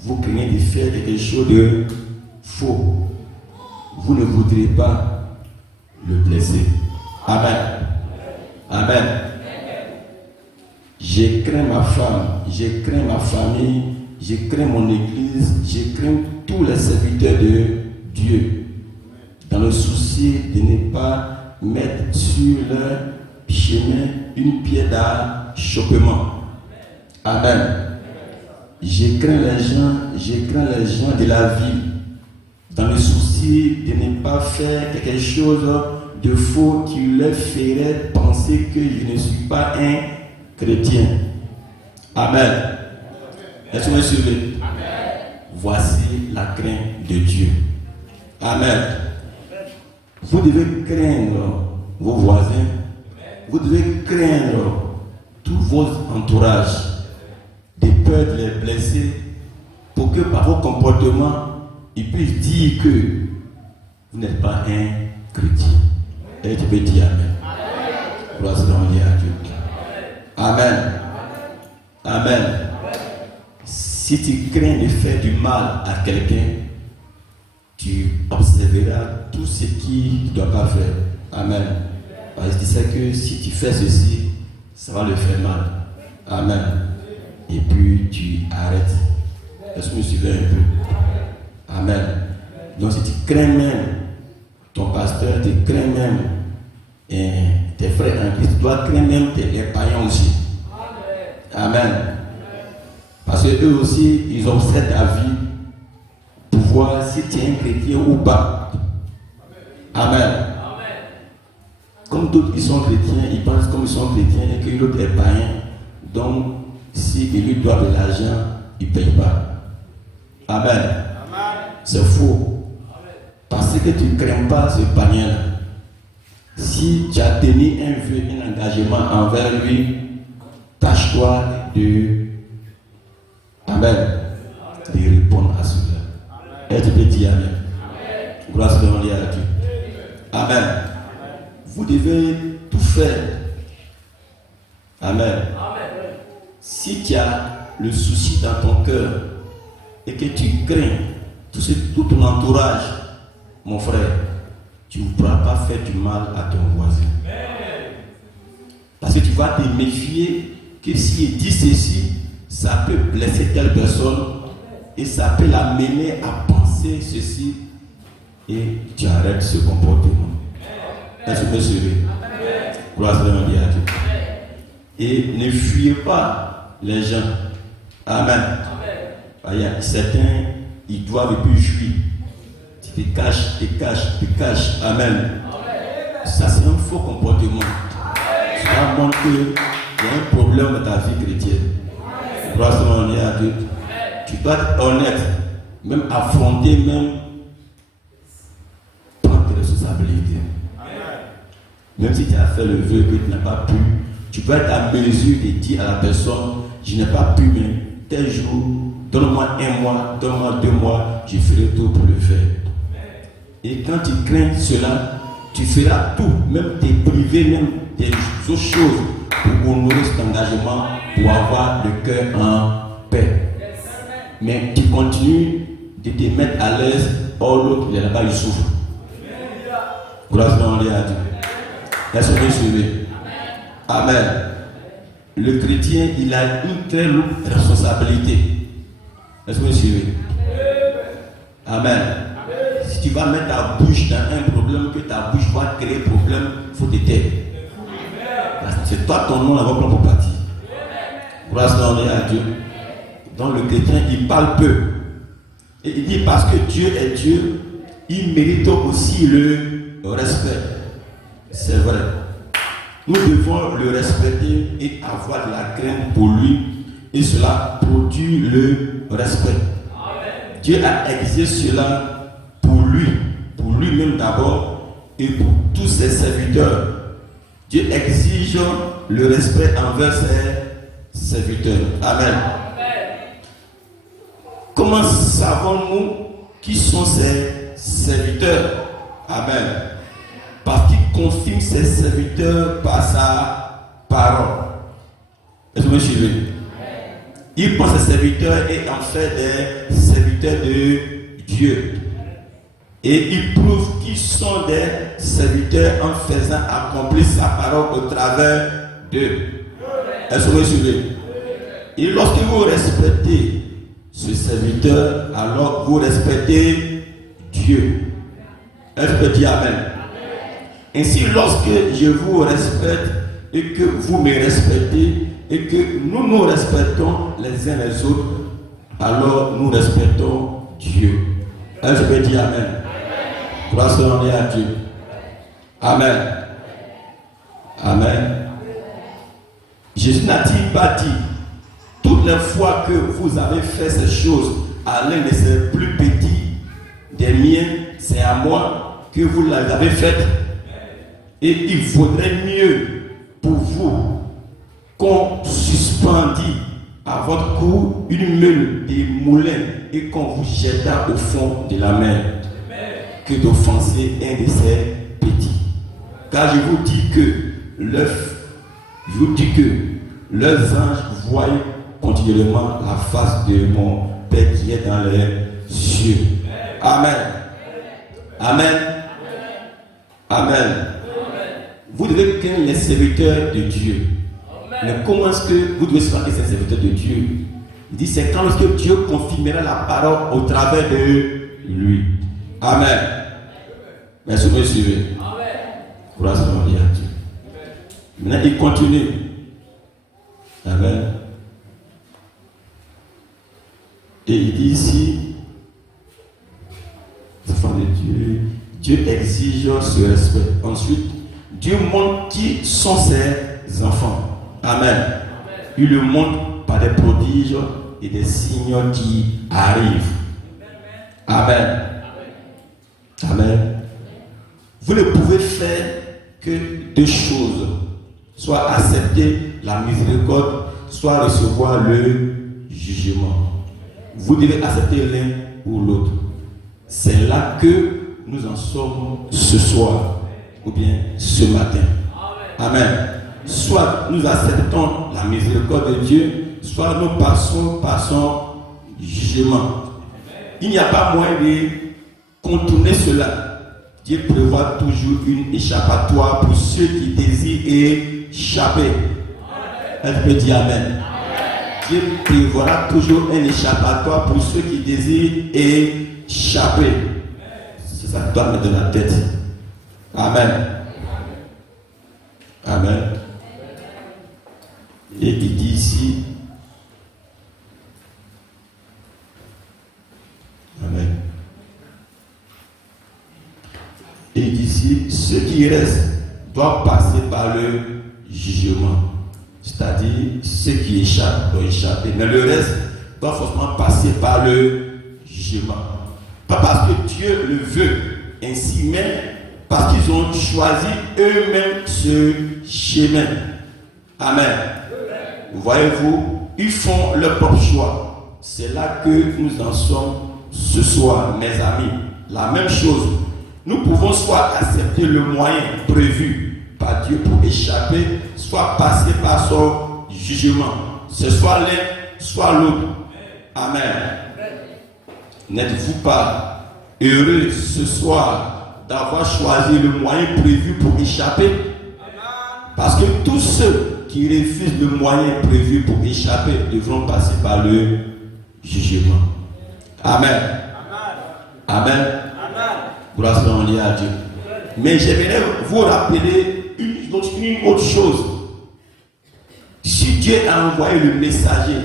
Vous craignez de faire quelque chose de faux. Vous ne voudrez pas le blesser. Amen. Amen. Je crains ma femme, je crains ma famille, je crains mon église, je crains tous les serviteurs de Dieu. Dans le souci de ne pas mettre sur leur chemin une pierre d'achoppement. Amen. Je crains les gens de la vie, dans le souci de ne pas faire quelque chose de faux qui leur ferait penser que je ne suis pas un chrétien. Amen. Est-ce que vous me suivez? Voici la crainte de Dieu. Amen. Vous devez craindre vos voisins. Vous devez craindre tout votre entourage, de peur de les blesser, pour que par vos comportements, ils puissent dire que vous n'êtes pas un chrétien. Et tu peux dire Amen. Gloire à Dieu. Amen. Amen. Si tu crains de faire du mal à quelqu'un, tu observeras tout ce qu'il ne doit pas faire. Amen. Parce que tu sais que si tu fais ceci, ça va le faire mal. Amen. Et puis tu arrêtes. Est-ce que vous me suivez un peu? Amen. Donc si tu crains même ton pasteur, tu crains même tes frères en Christ, tu dois craindre même les païens aussi. Amen. Parce que eux aussi, ils observent ta vie pour voir si tu es un chrétien ou pas. Amen. Comme d'autres ils sont chrétiens, ils pensent comme ils sont chrétiens et que l'autre est païen. Donc, si ils lui doivent de l'argent, ils ne payent pas. Amen. C'est faux. Parce que tu ne crains pas ce païen-là. Si tu as tenu un vœu, un engagement envers lui, tâche-toi de répondre à cela. Et tu peux dire Amen. Gloire à Dieu. Amen. Vous devez tout faire. Amen. Si tu as le souci dans ton cœur et que tu crains tout ton entourage, mon frère, tu ne pourras pas faire du mal à ton voisin. Parce que tu vas te méfier que s'il dit ceci, ça peut blesser telle personne et ça peut l'amener à penser ceci et tu arrêtes ce comportement. Est-ce que vous me suivez? Gloire à Dieu. Et ne fuyez pas les gens. Amen. Il y a certains, ils doivent plus fuir. Tu te caches. Amen. Ça c'est un faux comportement. Ça montre qu'il y a un problème dans ta vie chrétienne. Gloire à Dieu. Tu dois être honnête, même affronter, même prendre tes responsabilités. Même si tu as fait le vœu que tu n'as pas pu, tu peux être à mesure de dire à la personne, je n'ai pas pu, mais tel jour, donne-moi 1 mois, donne-moi 2 mois, je ferai tout pour le faire. Et quand tu crains cela, tu feras tout, même te priver, même des autres choses, pour honorer cet engagement, pour avoir le cœur en paix. Mais tu continues de te mettre à l'aise, or l'autre, il n'y a pas, il souffre. Gloire à Dieu. Est-ce que vous suivez? Amen. Le chrétien, il a une très lourde responsabilité. Est-ce que vous suivez? Amen. Si tu vas mettre ta bouche dans un problème, que ta bouche va créer problème, il faut te taire. C'est toi ton nom là-bas pour partir. Grâce à Dieu. Donc le chrétien, il parle peu. Et il dit parce que Dieu est Dieu, il mérite aussi le respect. C'est vrai. Nous devons le respecter et avoir de la crainte pour lui. Et cela produit le respect. Dieu a exigé cela pour lui-même d'abord et pour tous ses serviteurs. Dieu exige le respect envers ses serviteurs. Amen. Comment savons-nous qui sont ses serviteurs? Amen. Parce qu'il confirme ses serviteurs par sa parole. Est-ce que vous me suivez? Il prend ses serviteurs et en fait des serviteurs de Dieu. Et il prouve qu'ils sont des serviteurs en faisant accomplir sa parole au travers d'eux. Est-ce que vous me suivez? Et lorsque vous respectez ce serviteur, alors vous respectez Dieu. Est-ce que vous dites Amen? Ainsi, lorsque je vous respecte et que vous me respectez et que nous nous respectons les uns les autres, alors nous respectons Dieu. Est-ce que vous dites Amen? Grâce à Dieu. Amen. Amen. Jésus n'a-t-il pas dit, toutes les fois que vous avez fait ces choses à l'un de ces plus petits des miens, c'est à moi que vous les avez faites. Et il vaudrait mieux pour vous qu'on suspendit à votre cou une meule de moulin et qu'on vous jeta au fond de la mer que d'offenser un de ces petits. Car je vous dis que leurs anges voient continuellement la face de mon Père qui est dans les cieux. Amen. Amen. Amen. Vous devez craindre les serviteurs de Dieu. Mais comment est-ce que vous devez savoir que c'est un serviteur de Dieu? Il dit c'est quand lorsque Dieu confirmera la parole au travers de lui. Amen. Merci, vous me suivez. Gloire à Dieu. Maintenant, il continue. Amen. Et il dit ici, enfants de Dieu, Dieu exige ce respect. Ensuite, Dieu montre qui sont ses enfants. Amen. Il le montre par des prodiges et des signes qui arrivent. Amen. Amen. Vous ne pouvez faire que 2 choses. Soit accepter la miséricorde, soit recevoir le jugement. Vous devez accepter l'un ou l'autre. C'est là que nous en sommes ce soir, ou bien ce matin. Amen. Soit nous acceptons la miséricorde de Dieu, soit nous passons par son jugement. Il n'y a pas moyen de contourner cela. Dieu prévoit toujours une échappatoire pour ceux qui désirent et échapper. Elle peut dire Amen. Dieu prévoira toujours un échappatoire pour ceux qui désirent échapper. C'est ça que doit mettre dans la tête. Amen. Amen. Et il dit ici, Amen. Et il dit ici, ceux qui restent doivent passer par le jugement. C'est-à-dire, ceux qui échappent doivent échapper. Mais le reste doit forcément passer par le jugement. Pas parce que Dieu le veut ainsi, mais parce qu'ils ont choisi eux-mêmes ce chemin. Amen. Voyez-vous, ils font leur propre choix. C'est là que nous en sommes ce soir, mes amis. La même chose. Nous pouvons soit accepter le moyen prévu par Dieu pour échapper, soit passer par son jugement. C'est soit l'un, soit l'autre. Amen. N'êtes-vous pas heureux ce soir d'avoir choisi le moyen prévu pour échapper? Parce que tous ceux qui refusent le moyen prévu pour échapper devront passer par le jugement. Amen. Amen. Gloire soit à Dieu. Mais j'aimerais vous rappeler une autre chose. Si Dieu a envoyé le messager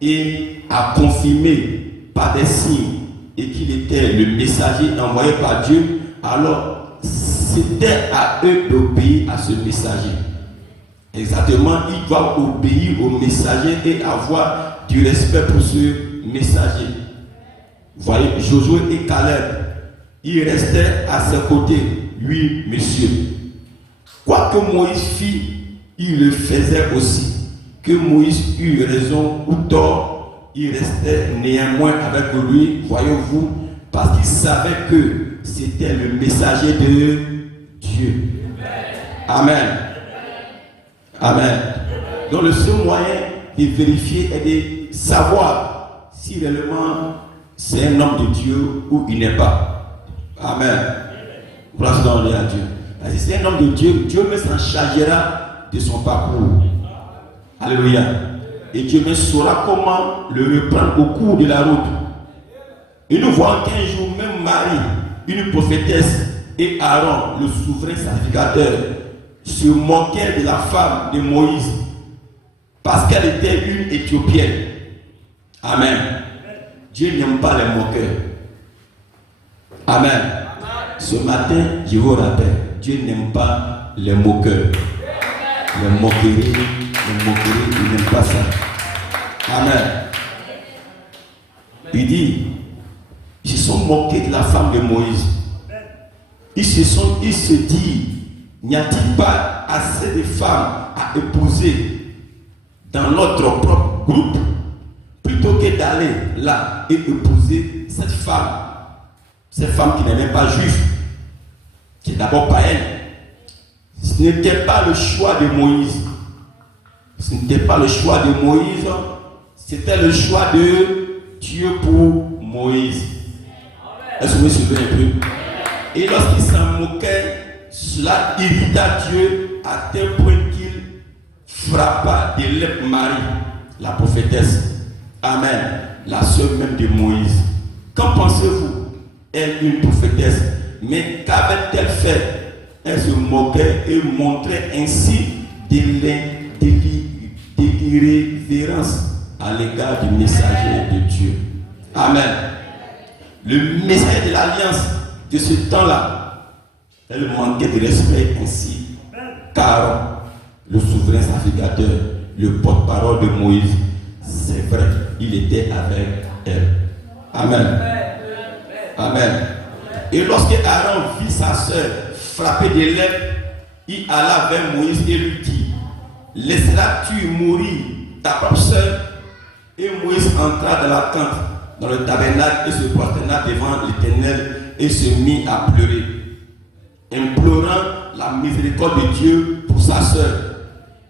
et a confirmé par des signes et qu'il était le messager envoyé par Dieu, alors c'était à eux d'obéir à ce messager. Exactement, ils doivent obéir au messager et avoir du respect pour ce messager. Vous voyez, Josué et Caleb, ils restaient à ses côtés, lui, monsieur. Quoi que Moïse fit, il le faisait aussi. Que Moïse eut raison ou tort, il restait néanmoins avec lui, voyez-vous, parce qu'il savait que c'était le messager de Dieu. Amen. Amen. Donc le seul moyen de vérifier et de savoir si réellement c'est un homme de Dieu ou il n'est pas. Amen. Gloire à Dieu. Si c'est un homme de Dieu, Dieu me s'en chargera de son parcours. Alléluia. Et Dieu me saura comment le reprendre au cours de la route. Et nous voyons qu'un jour, même Marie, une prophétesse, et Aaron, le souverain sacrificateur, se moquaient de la femme de Moïse parce qu'elle était une Éthiopienne. Amen. Dieu n'aime pas les moqueurs. Amen. Ce matin, je vous rappelle, Dieu n'aime pas les moqueurs. Les moqueries, il n'aime pas ça. Amen. Il dit, ils se sont moqués de la femme de Moïse. Ils se disent, n'y a-t-il pas assez de femmes à épouser dans notre propre groupe plutôt que d'aller là et épouser cette femme qui n'est même pas juive, qui est d'abord païenne. Ce n'était pas le choix de Moïse. Ce n'était pas le choix de Moïse, c'était le choix de Dieu pour Moïse. Est-ce que vous vous souvenez un peu? Et lorsqu'il s'en moquait, cela irrita Dieu à tel point qu'il frappa de l'épée Marie, la prophétesse. Amen. La sœur même de Moïse. Qu'en pensez-vous? Elle, une prophétesse. Mais qu'avait-elle fait? Elle se moquait et montrait ainsi de l'irrévérence à l'égard du messager de Dieu. Amen. Le messager de l'alliance de ce temps-là, elle manquait de respect ainsi, car le souverain sacrificateur, le porte-parole de Moïse, c'est vrai, il était avec elle. Amen. Amen. Et lorsque Aaron vit sa sœur frappée de lèvres, il alla vers Moïse et lui dit, laisseras-tu mourir ta propre sœur? Et Moïse entra dans la tente, dans le tabernacle, et se prosterna devant l'Éternel et se mit à pleurer, implorant la miséricorde de Dieu pour sa sœur.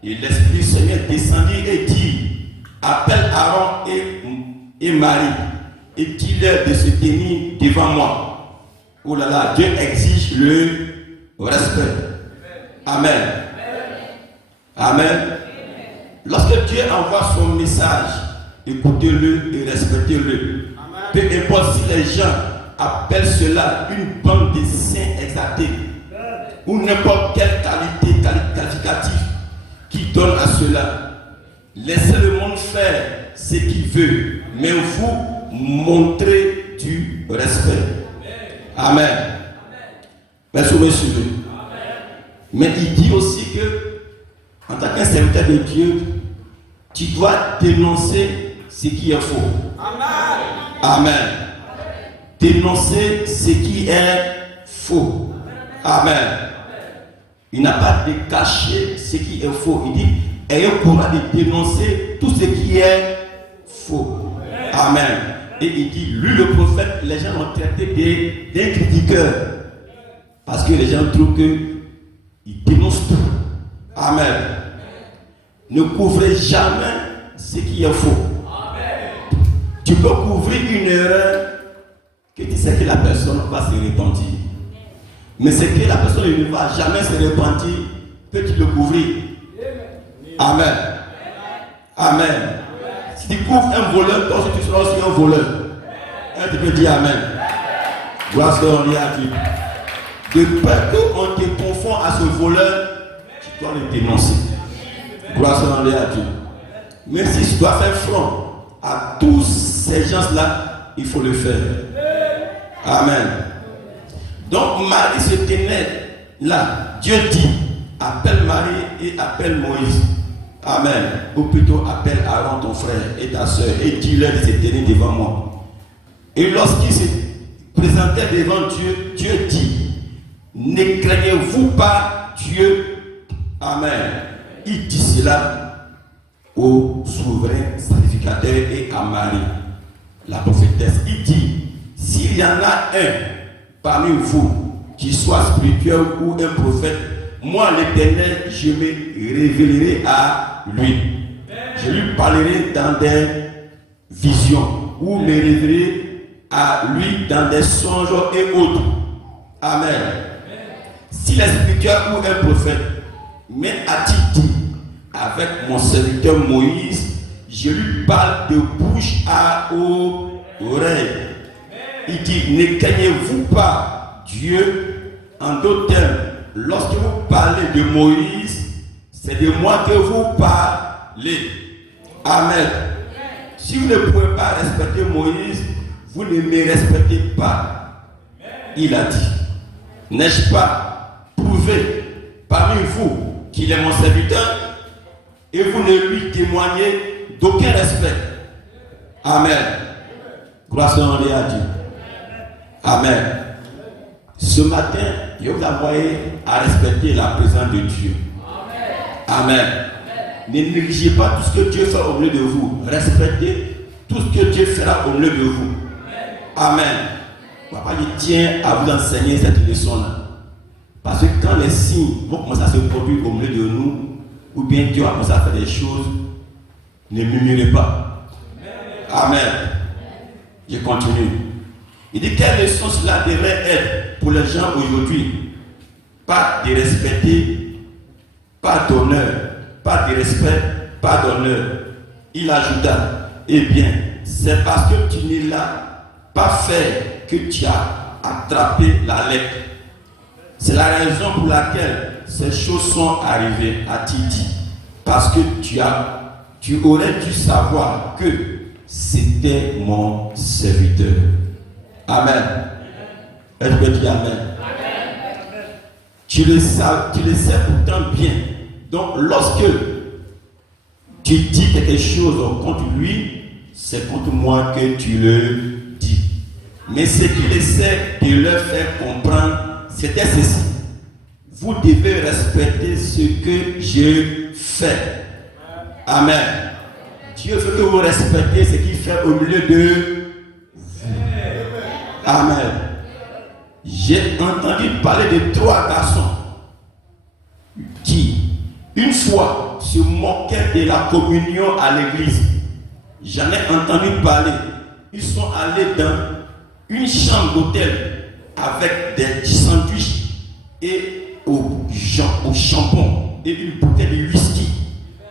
Et l'Esprit Seigneur descendit et dit, appelle Aaron et Marie et dis-leur de se tenir devant moi. Oh là là, Dieu exige le respect. Amen. Amen. Lorsque Dieu envoie son message, écoutez-le et respectez-le. Peu importe si les gens appellent cela une bande de saints exaltés ou n'importe quelle qualité qualificative qui donne à cela. Laissez le monde faire ce qu'il veut, mais vous montrez du respect. Amen. Merci, monsieur. Mais il dit aussi que, en tant qu'un serviteur de Dieu, tu dois dénoncer ce qui est faux. Amen. Dénoncer ce qui est faux. Amen. Il n'a pas de cacher ce qui est faux. Il dit, ayez courage de dénoncer tout ce qui est faux. Amen. Et il dit, lui le prophète, les gens l'ont traité d'un critiqueur. Parce que les gens trouvent qu'il dénonce tout. Amen. Ne couvrez jamais ce qui est faux. Tu peux couvrir une erreur que tu sais que la personne va se repentir. Mais ce que la personne ne va jamais se repentir, peux-tu le couvrir? Amen. Amen. Si tu couvres un voleur, toi aussi tu seras aussi un voleur. Et tu peux dire Amen. Gloire à Dieu. De peur qu'on te confond à ce voleur, tu dois le dénoncer. Gloire à Dieu. Mais si tu dois faire front à tous ces gens-là, il faut le faire. Amen. Donc Marie se tenait là. Dieu dit, appelle Marie et appelle Moïse. Amen. Ou plutôt appelle Aaron ton frère et ta soeur et dis-leur de se tenir devant moi. Et lorsqu'il se présentait devant Dieu, Dieu dit, ne craignez-vous pas Dieu. Amen. Il dit cela au souverain sacrificateur et à Marie, la prophétesse. Il dit, s'il y en a un parmi vous qui soit spirituel ou un prophète, moi l'Éternel, je me révélerai à lui. Je lui parlerai dans des visions ou me révélerai à lui dans des songes et autres. Amen. Si est spirituel ou un prophète, mais a-t-il dit avec mon serviteur Moïse, je lui parle de bouche à oreille. Il dit, ne craignez-vous pas Dieu. En d'autres termes, lorsque vous parlez de Moïse, c'est de moi que vous parlez. Amen. Si vous ne pouvez pas respecter Moïse, vous ne me respectez pas. Il a dit, n'ai-je pas prouvé parmi vous qu'il est mon serviteur et vous ne lui témoignez d'aucun respect. Amen. Gloire à Dieu. Amen. Ce matin, je vous envoie à respecter la présence de Dieu. Amen. Ne négligez pas tout ce que Dieu fait au milieu de vous. Respectez tout ce que Dieu fera au milieu de vous. Amen. Papa, je tiens à vous enseigner cette leçon-là. Parce que quand les signes vont commencer à se produire au milieu de nous, ou bien Dieu va commencer à faire des choses, ne murmurez pas. Amen. Je continue. Il dit, quelle leçon cela devrait être pour les gens aujourd'hui? Pas de respecter, pas d'honneur, pas de respect, pas d'honneur. Il ajouta, eh bien, c'est parce que tu ne l'as pas fait que tu as attrapé la lettre. C'est la raison pour laquelle ces choses sont arrivées, a-t-il dit. Parce que tu aurais dû savoir que c'était mon serviteur. Amen. Est-ce que tu dis Amen? Tu le sais pourtant bien. Donc lorsque tu dis quelque chose contre lui, c'est contre moi que tu le dis. Mais ce qu'il essaie de leur faire comprendre, c'était ceci. Vous devez respecter ce que je fais. Amen. Dieu veut que vous respectez ce qu'il fait au milieu de vous. Amen. J'ai entendu parler de 3 garçons qui, une fois, se moquaient de la communion à l'église. J'en ai entendu parler. Ils sont allés dans une chambre d'hôtel avec des sandwichs et au jambon. et une bouteille de whisky.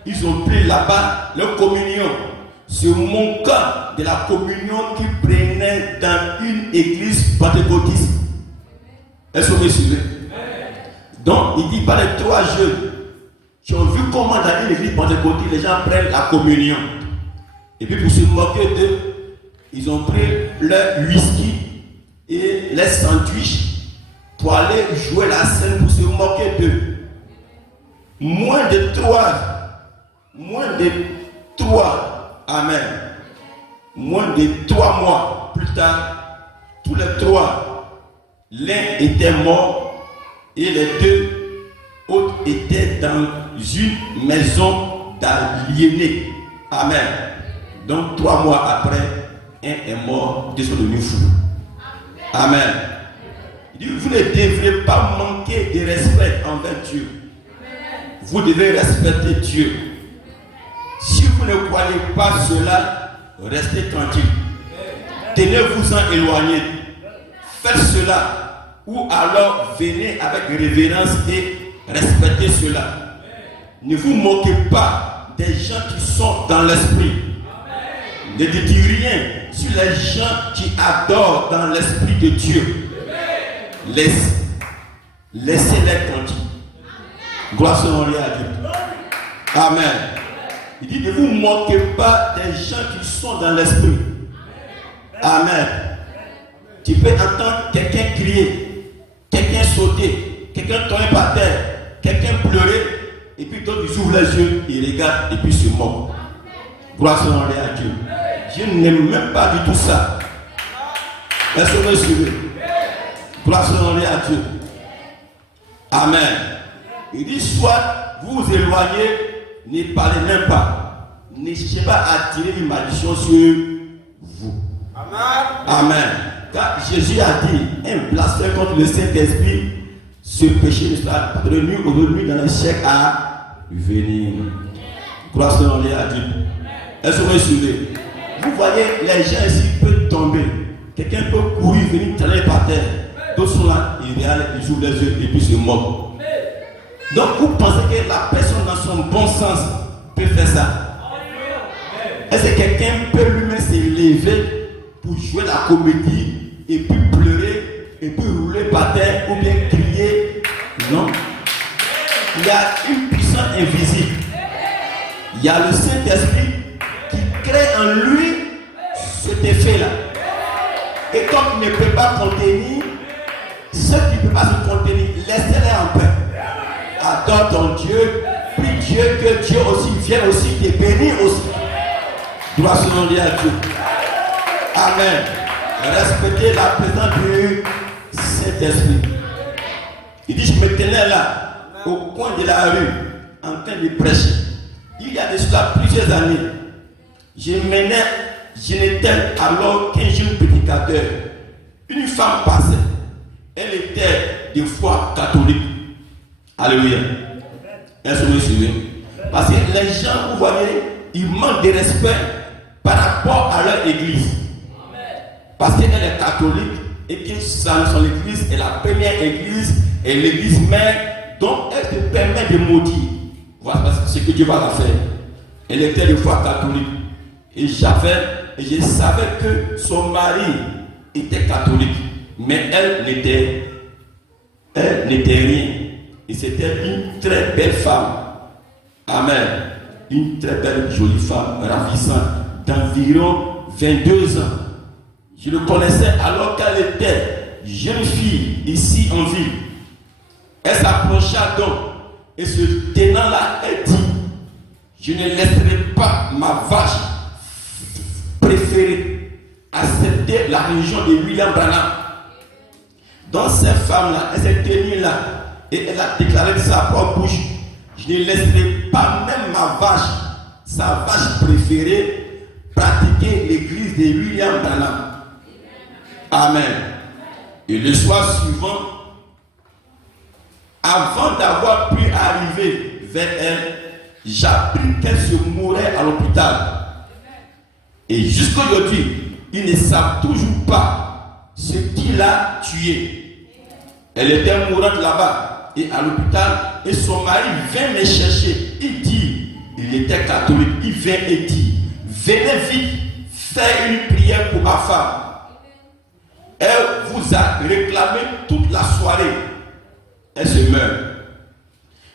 Ils ont pris là-bas leur communion, se moquant de la communion qu'ils prenaient dans une église pentecôtiste. Est-ce que vous me suivez? Donc, il dit par les 3 jeunes qui ont vu comment dans une église pentecôtiste les gens prennent la communion. Et puis pour se moquer d'eux, ils ont pris leur whisky et les sandwichs pour aller jouer la scène pour se moquer d'eux. Moins de 3, amen. Moins de 3 mois plus tard, tous les 3, l'un était mort et les 2 autres étaient dans une maison d'aliénés. Amen. Donc 3 mois après, un est mort, 2 sont devenus fous. Amen. Il dit, vous ne devrez pas manquer de respect envers Dieu. Vous devez respecter Dieu. Si vous ne croyez pas cela, restez tranquille. Tenez-vous-en éloigné. Faites cela. Ou alors venez avec révérence et respectez cela. Ne vous moquez pas des gens qui sont dans l'esprit. Ne dites rien sur les gens qui adorent dans l'esprit de Dieu. Laissez-les tranquilles. Gloire soit à Dieu. Amen. Il dit, ne vous moquez pas des gens qui sont dans l'esprit. Amen. Tu peux entendre quelqu'un crier, quelqu'un sauter, quelqu'un tomber par terre, quelqu'un pleurer, et puis d'autres ils ouvrent les yeux, ils regardent et puis se moquent. Gloire soit à Dieu. Dieu n'aime même pas du tout ça. Est-ce que vous me suivez? Gloire soit à Dieu. Amen. Il dit, soit vous vous éloignez, ne parlez même pas. Ne cherchez pas à attirer une malédiction sur vous. Amen. Amen. Car Jésus a dit, un blasphème contre le Saint-Esprit, ce péché ne sera pas revenu dans le siècle à venir. Gloire soit à Dieu. Est-ce que vous me suivez? Vous voyez, les gens ici peuvent tomber. Quelqu'un peut courir, venir traîner par terre. D'autres sont là, ils regardent, ils ouvrent les yeux et puis se moquent. Donc vous pensez que la personne dans son bon sens peut faire ça? Est-ce que quelqu'un peut lui-même se lever pour jouer la comédie et puis pleurer et puis rouler par terre ou bien crier? Non. Il y a une puissance invisible. Il y a le Saint-Esprit qui crée en lui cet effet-là. Et comme il ne peut pas contenir, ceux qui ne peuvent pas se contenir, laissez-les en paix. Adore ton Dieu, prie Dieu que Dieu aussi vienne aussi te bénir aussi. Gloire soit à Dieu. Amen. Respectez la présence du Saint-Esprit. Il dit, je me tenais là, au coin de la rue, en train de prêcher. Il y a de cela plusieurs années. Je n'étais alors qu'un jeune prédicateur. Une femme passait. Elle était de foi catholique. Alléluia. Est-ce que vous suivez? Parce que les gens, vous voyez, ils manquent de respect par rapport à leur église. Parce qu'elle est catholique et que son église est la première église et l'église mère, donc elle se permet de maudire. Voilà ce que Dieu va la faire. Elle était de foi catholique. Et je savais que son mari était catholique, mais elle n'était rien. Et c'était une très belle femme. Amen. Une très belle, jolie femme, ravissante, d'environ 22 ans. Je le connaissais alors qu'elle était jeune fille ici en ville. Elle s'approcha donc et se tenant là, elle dit, je ne laisserai pas ma vache préférée accepter la religion de William Branham. Donc cette femme-là, elle s'est tenue là et elle a déclaré de sa propre bouche, je ne laisserai pas même ma vache, sa vache préférée, pratiquer l'église de William Branham. Amen. Et le soir suivant, avant d'avoir pu arriver vers elle, j'appris qu'elle se mourait à l'hôpital. Et jusqu'aujourd'hui, ils ne savent toujours pas ce qui l'a tuée. Elle était mourante là-bas. et à l'hôpital, et son mari vient me chercher. Il dit, il était catholique, il vient et dit, venez vite faire une prière pour ma femme. Elle vous a réclamé toute la soirée. Elle se meurt.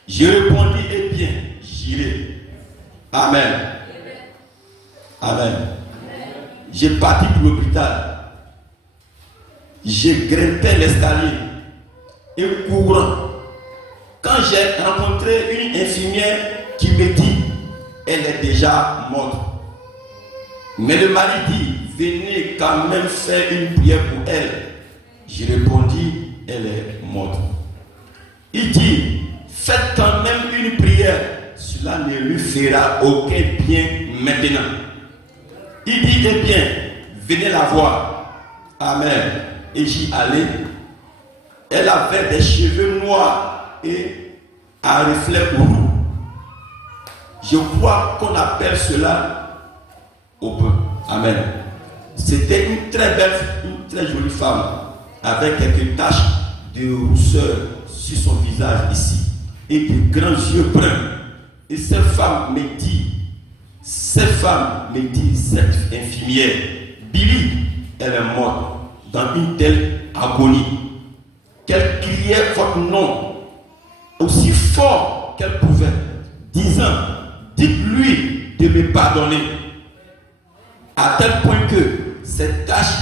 J'ai répondu, eh bien, j'irai. Amen. Amen. J'ai parti pour l'hôpital. J'ai grimpé l'escalier et courant. Quand j'ai rencontré une infirmière qui me dit, elle est déjà morte. Mais le mari dit, venez quand même faire une prière pour elle. J'ai répondu, elle est morte. Il dit, faites quand même une prière. Cela ne lui fera aucun bien maintenant. Il dit, eh bien, venez la voir. Amen. Et j'y allais. Elle avait des cheveux noirs et un reflet roux. Je crois qu'on appelle cela au peu. Amen. C'était une très belle, une très jolie femme avec quelques taches de rousseur sur son visage ici et de grands yeux bruns. Et cette femme me dit, cette infirmière, Billy, elle est morte dans une telle agonie qu'elle criait votre nom aussi fort qu'elle pouvait, disant, dites-lui de me pardonner, à tel point que ces taches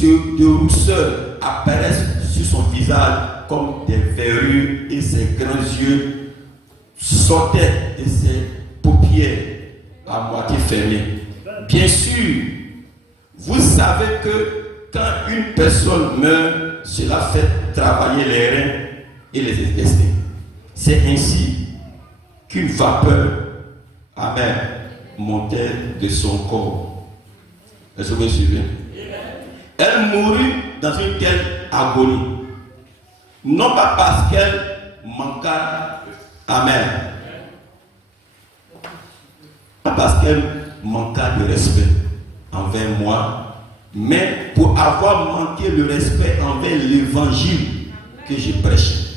de rousseur apparaissent sur son visage comme des verrues et ses grands yeux sortaient de ses paupières à moitié fermées. Bien sûr, vous savez que quand une personne meurt, cela fait travailler les reins et les intestins. C'est ainsi qu'une vapeur, amen, montait de son corps. Est-ce que vous suivez? Elle mourut dans une telle agonie. Non pas parce qu'elle manqua, amen, pas parce qu'elle manqua de respect envers moi, mais pour avoir manqué le respect envers l'évangile que je prêchais.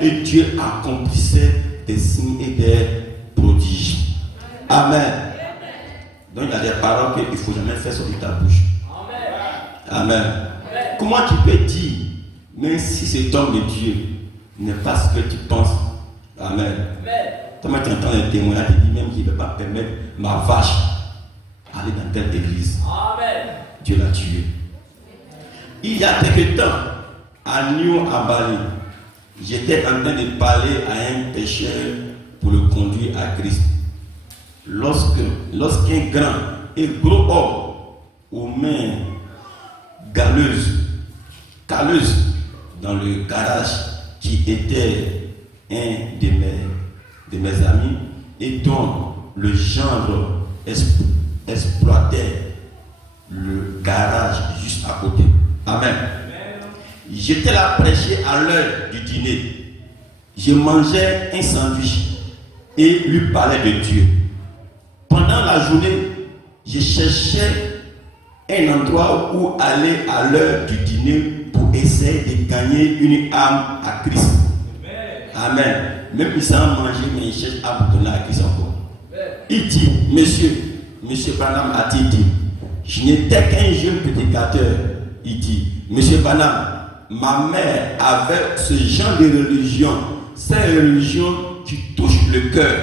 Et Dieu accomplissait des signes et des prodiges. Amen. Donc il y a des paroles qu'il ne faut jamais faire sortir ta bouche. Amen. Comment tu peux dire, même si cet homme de Dieu n'est pas ce que tu penses? Amen. Toi, tu entends un témoignage, tu dis même qu'il ne va pas permettre ma vache aller dans telle église. Amen. Dieu l'a tué. Il y a quelque temps, à New Ambali, j'étais en train de parler à un pécheur pour le conduire à Christ. Lorsqu'un grand et gros homme aux mains calleuses dans le garage, qui était un de mes amis et dont le gendre exploitait le garage juste à côté. Amen. J'étais là prêché à l'heure du dîner. Je mangeais un sandwich et lui parlais de Dieu. Pendant la journée, je cherchais un endroit où aller à l'heure du dîner pour essayer de gagner une âme à Christ. Amen. Même sans manger, mais il cherche à vous donner à Christ encore. Il dit, Monsieur Branham a-t-il dit, je n'étais qu'un jeune prédicateur. Il dit, Monsieur Branham, ma mère avait ce genre de religion, ces religions qui touchent le cœur.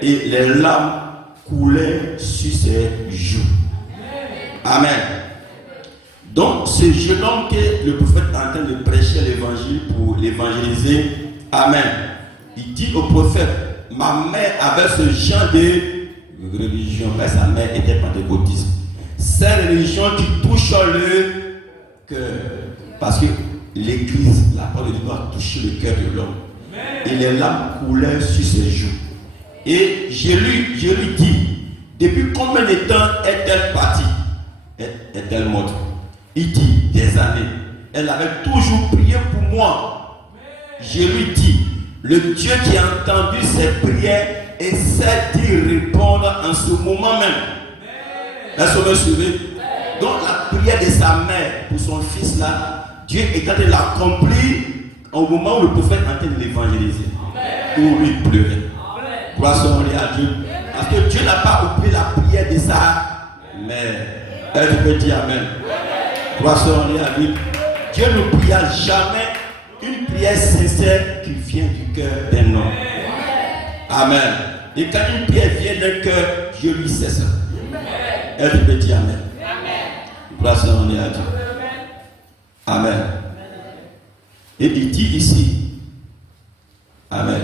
Et les larmes coulaient sur ses joues. Amen. Donc, ce jeune homme que le prophète est en train de prêcher l'évangile pour l'évangéliser, amen. Il dit au prophète, ma mère avait ce genre de religion, mais sa mère était pentecôtiste. Ces religions qui touchent le cœur. Parce que l'église, la parole de Dieu doit toucher le cœur de l'homme. Et les larmes coulaient sur ses joues. Et je lui dis, depuis combien de temps est-elle partie? Est-elle morte? Il dit, des années. Elle avait toujours prié pour moi. Je lui dis, le Dieu qui a entendu ses prières essaie d'y répondre en ce moment même. Est-ce que vous me suivez? Donc la prière de sa mère pour son fils là, Dieu est en train de l'accomplir au moment où le prophète est en train de l'évangéliser, où lui pleurait. Gloire soit à Dieu. Parce que Dieu n'a pas oublié la prière de sa mère. Elle peut dire Amen. Gloire soit à Dieu. Dieu ne pria jamais une prière sincère qui vient du cœur d'un homme. Amen. Et quand une prière vient d'un cœur, Dieu lui cesse. Elle peut dire Amen. Gloire soit à Dieu. Amen. Et il dit ici, Amen.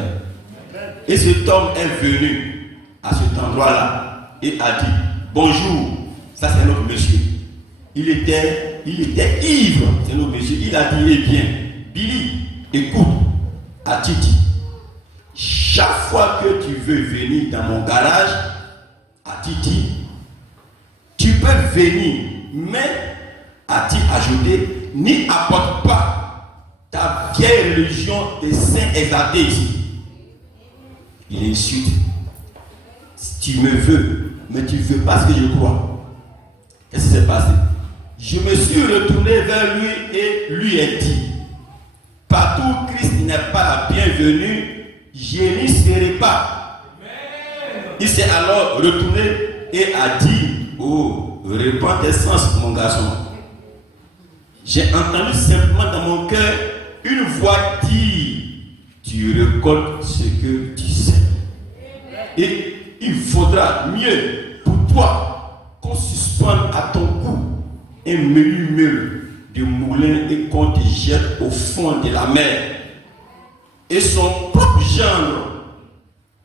Et cet homme est venu à cet endroit-là et a dit, bonjour, ça c'est notre monsieur. Il était ivre, c'est notre monsieur. Il a dit, eh bien, Billy, écoute, a-t-il dit, chaque fois que tu veux venir dans mon garage, a-t-il dit, tu peux venir, mais, a-t-il ajouté, n'y apporte pas ta vieille religion des saints exaltés ici. Il insulte. Tu me veux, mais tu ne veux pas ce que je crois. Qu'est-ce qui s'est passé? Je me suis retourné vers lui et lui ai dit, partout où Christ n'est pas la bienvenue, je n'y serai pas. Il s'est alors retourné et a dit, oh, répands tes sens, mon garçon. J'ai entendu simplement dans mon cœur une voix dire, tu récoltes ce que tu sais. Et il faudra mieux pour toi qu'on suspende à ton cou un menu meule de moulin et qu'on te jette au fond de la mer. Et son propre gendre,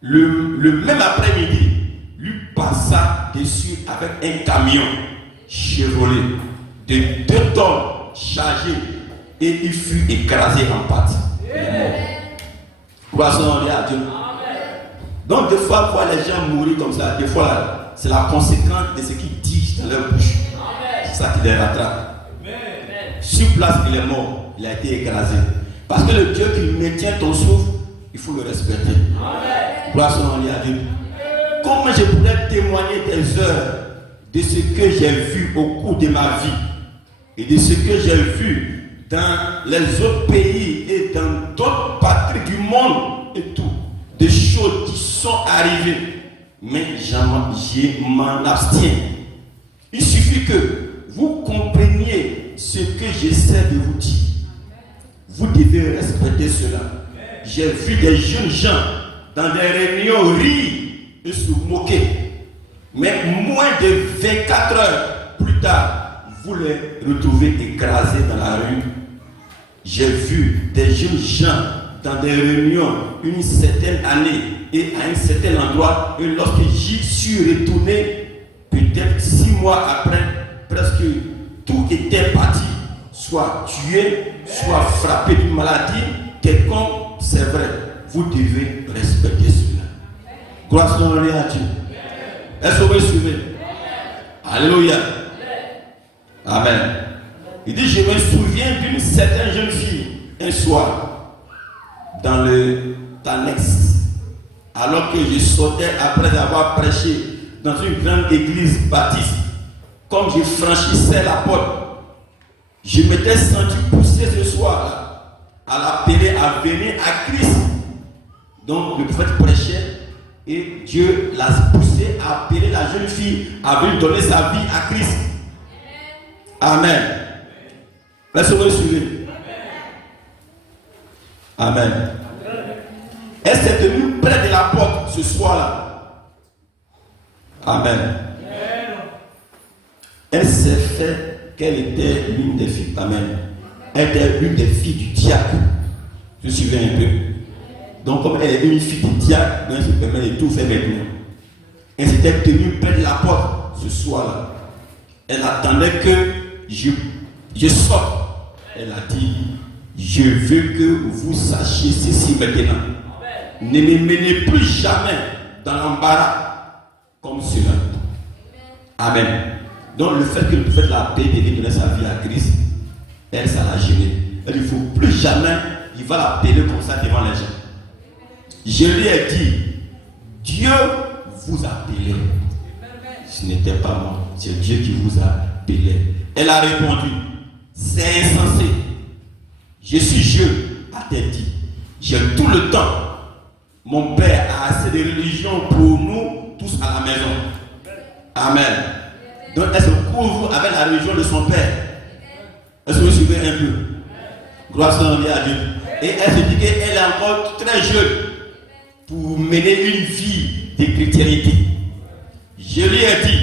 le même après-midi, lui passa dessus avec un camion Chevrolet de 2 tonnes chargé et il fut écrasé en pâte. Croissons à Dieu. Donc des fois, voir les gens mourir comme ça, des fois, c'est la conséquence de ce qu'ils disent dans leur bouche. C'est ça qui les rattrape. Sur place, il est mort, il a été écrasé. Parce que le Dieu qui maintient ton souffle, il faut le respecter. Croissons à Dieu. Comment je pourrais témoigner des heures de ce que j'ai vu au cours de ma vie et de ce que j'ai vu dans les autres pays et dans d'autres patries du monde et tout, des choses qui sont arrivées, mais je m'en abstiens. Il suffit que vous compreniez ce que j'essaie de vous dire. Vous devez respecter cela. J'ai vu des jeunes gens dans des réunions rire et se moquer, mais moins de 24 heures plus tard, vous les retrouvez écrasés dans la rue. J'ai vu des jeunes gens dans des réunions une certaine année et à un certain endroit, et lorsque j'y suis retourné, peut-être 6 mois après, presque tout était parti, soit tué, soit frappé d'une maladie quelconque. C'est vrai, vous devez respecter cela. Gloire soit à Dieu. Est-ce que vous me suivez? Alléluia. Amen. Il dit, je me souviens d'une certaine jeune fille, un soir, dans le Tanex, alors que je sortais après avoir prêché dans une grande église baptiste. Comme je franchissais la porte, je m'étais senti pousser ce soir à l'appeler à venir à Christ. Donc le prophète prêchait et Dieu l'a poussé à appeler la jeune fille à venir donner sa vie à Christ. Amen. Est-ce que vous me suivez? Amen. Elle s'est tenue près de la porte ce soir-là. Amen. Elle s'est fait qu'elle était l'une des filles. Amen. Elle était l'une des filles du diacre. Je suivais un peu. Donc, comme elle est une fille du diacre, elle se permet de tout faire maintenant. Elle s'était tenue près de la porte ce soir-là. Elle attendait que je sorte. Elle a dit, je veux que vous sachiez ceci maintenant. Ne me menez plus jamais dans l'embarras comme cela. Amen. Donc le fait que le prophète l'a appelé de donner sa vie à Christ, elle, ça l'a gêné. Elle ne faut plus jamais, il va l'appeler comme ça devant les gens. Je lui ai dit, Dieu vous a appelé. Ce n'était pas moi, c'est Dieu qui vous a appelé. Elle a répondu, c'est insensé. Je suis Dieu, a-t-elle dit, j'ai tout le temps. Mon père a assez de religion pour nous tous à la maison. Amen. Donc elle se couvre avec la religion de son père. Est-ce que vous suivez un peu? Gloire soit rendue à Dieu. Et elle se dit qu'elle est encore très jeune pour mener une vie de chrétienté. Je lui ai dit,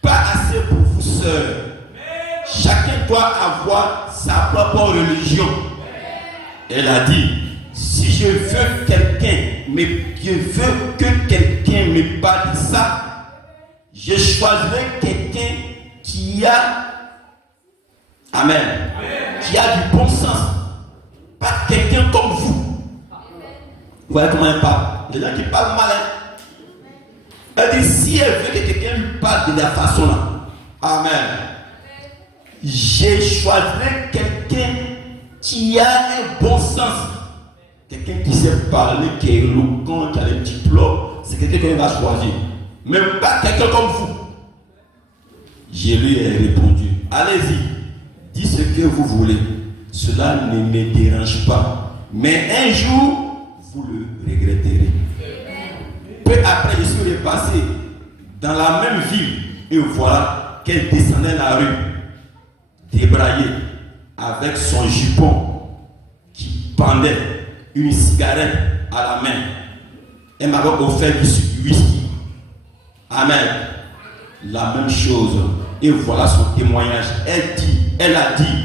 pas assez pour vous seuls. Chacun doit avoir sa propre religion. Elle a dit, si je veux que quelqu'un me parle de ça, je choisirai quelqu'un qui a, amen, qui a du bon sens. Pas quelqu'un comme vous. Vous voyez comment elle parle? Les gens qui parlent mal. Elle dit, si elle veut que quelqu'un lui parle de la façon là, amen, je choisirai quelqu'un qui a un bon sens. Quelqu'un qui sait parler, qui est éloquent, qui a le diplôme, c'est quelqu'un qu'elle va choisir. Mais pas quelqu'un comme vous. Je lui ai répondu, allez-y, dis ce que vous voulez. Cela ne me dérange pas. Mais un jour, vous le regretterez. Peu après, je suis repassé dans la même ville et voilà qu'elle descendait la rue, débraillée, avec son jupon qui pendait, une cigarette à la main. Elle m'avait offert du whisky. Amen. La même chose. Et voilà son témoignage. Elle a dit,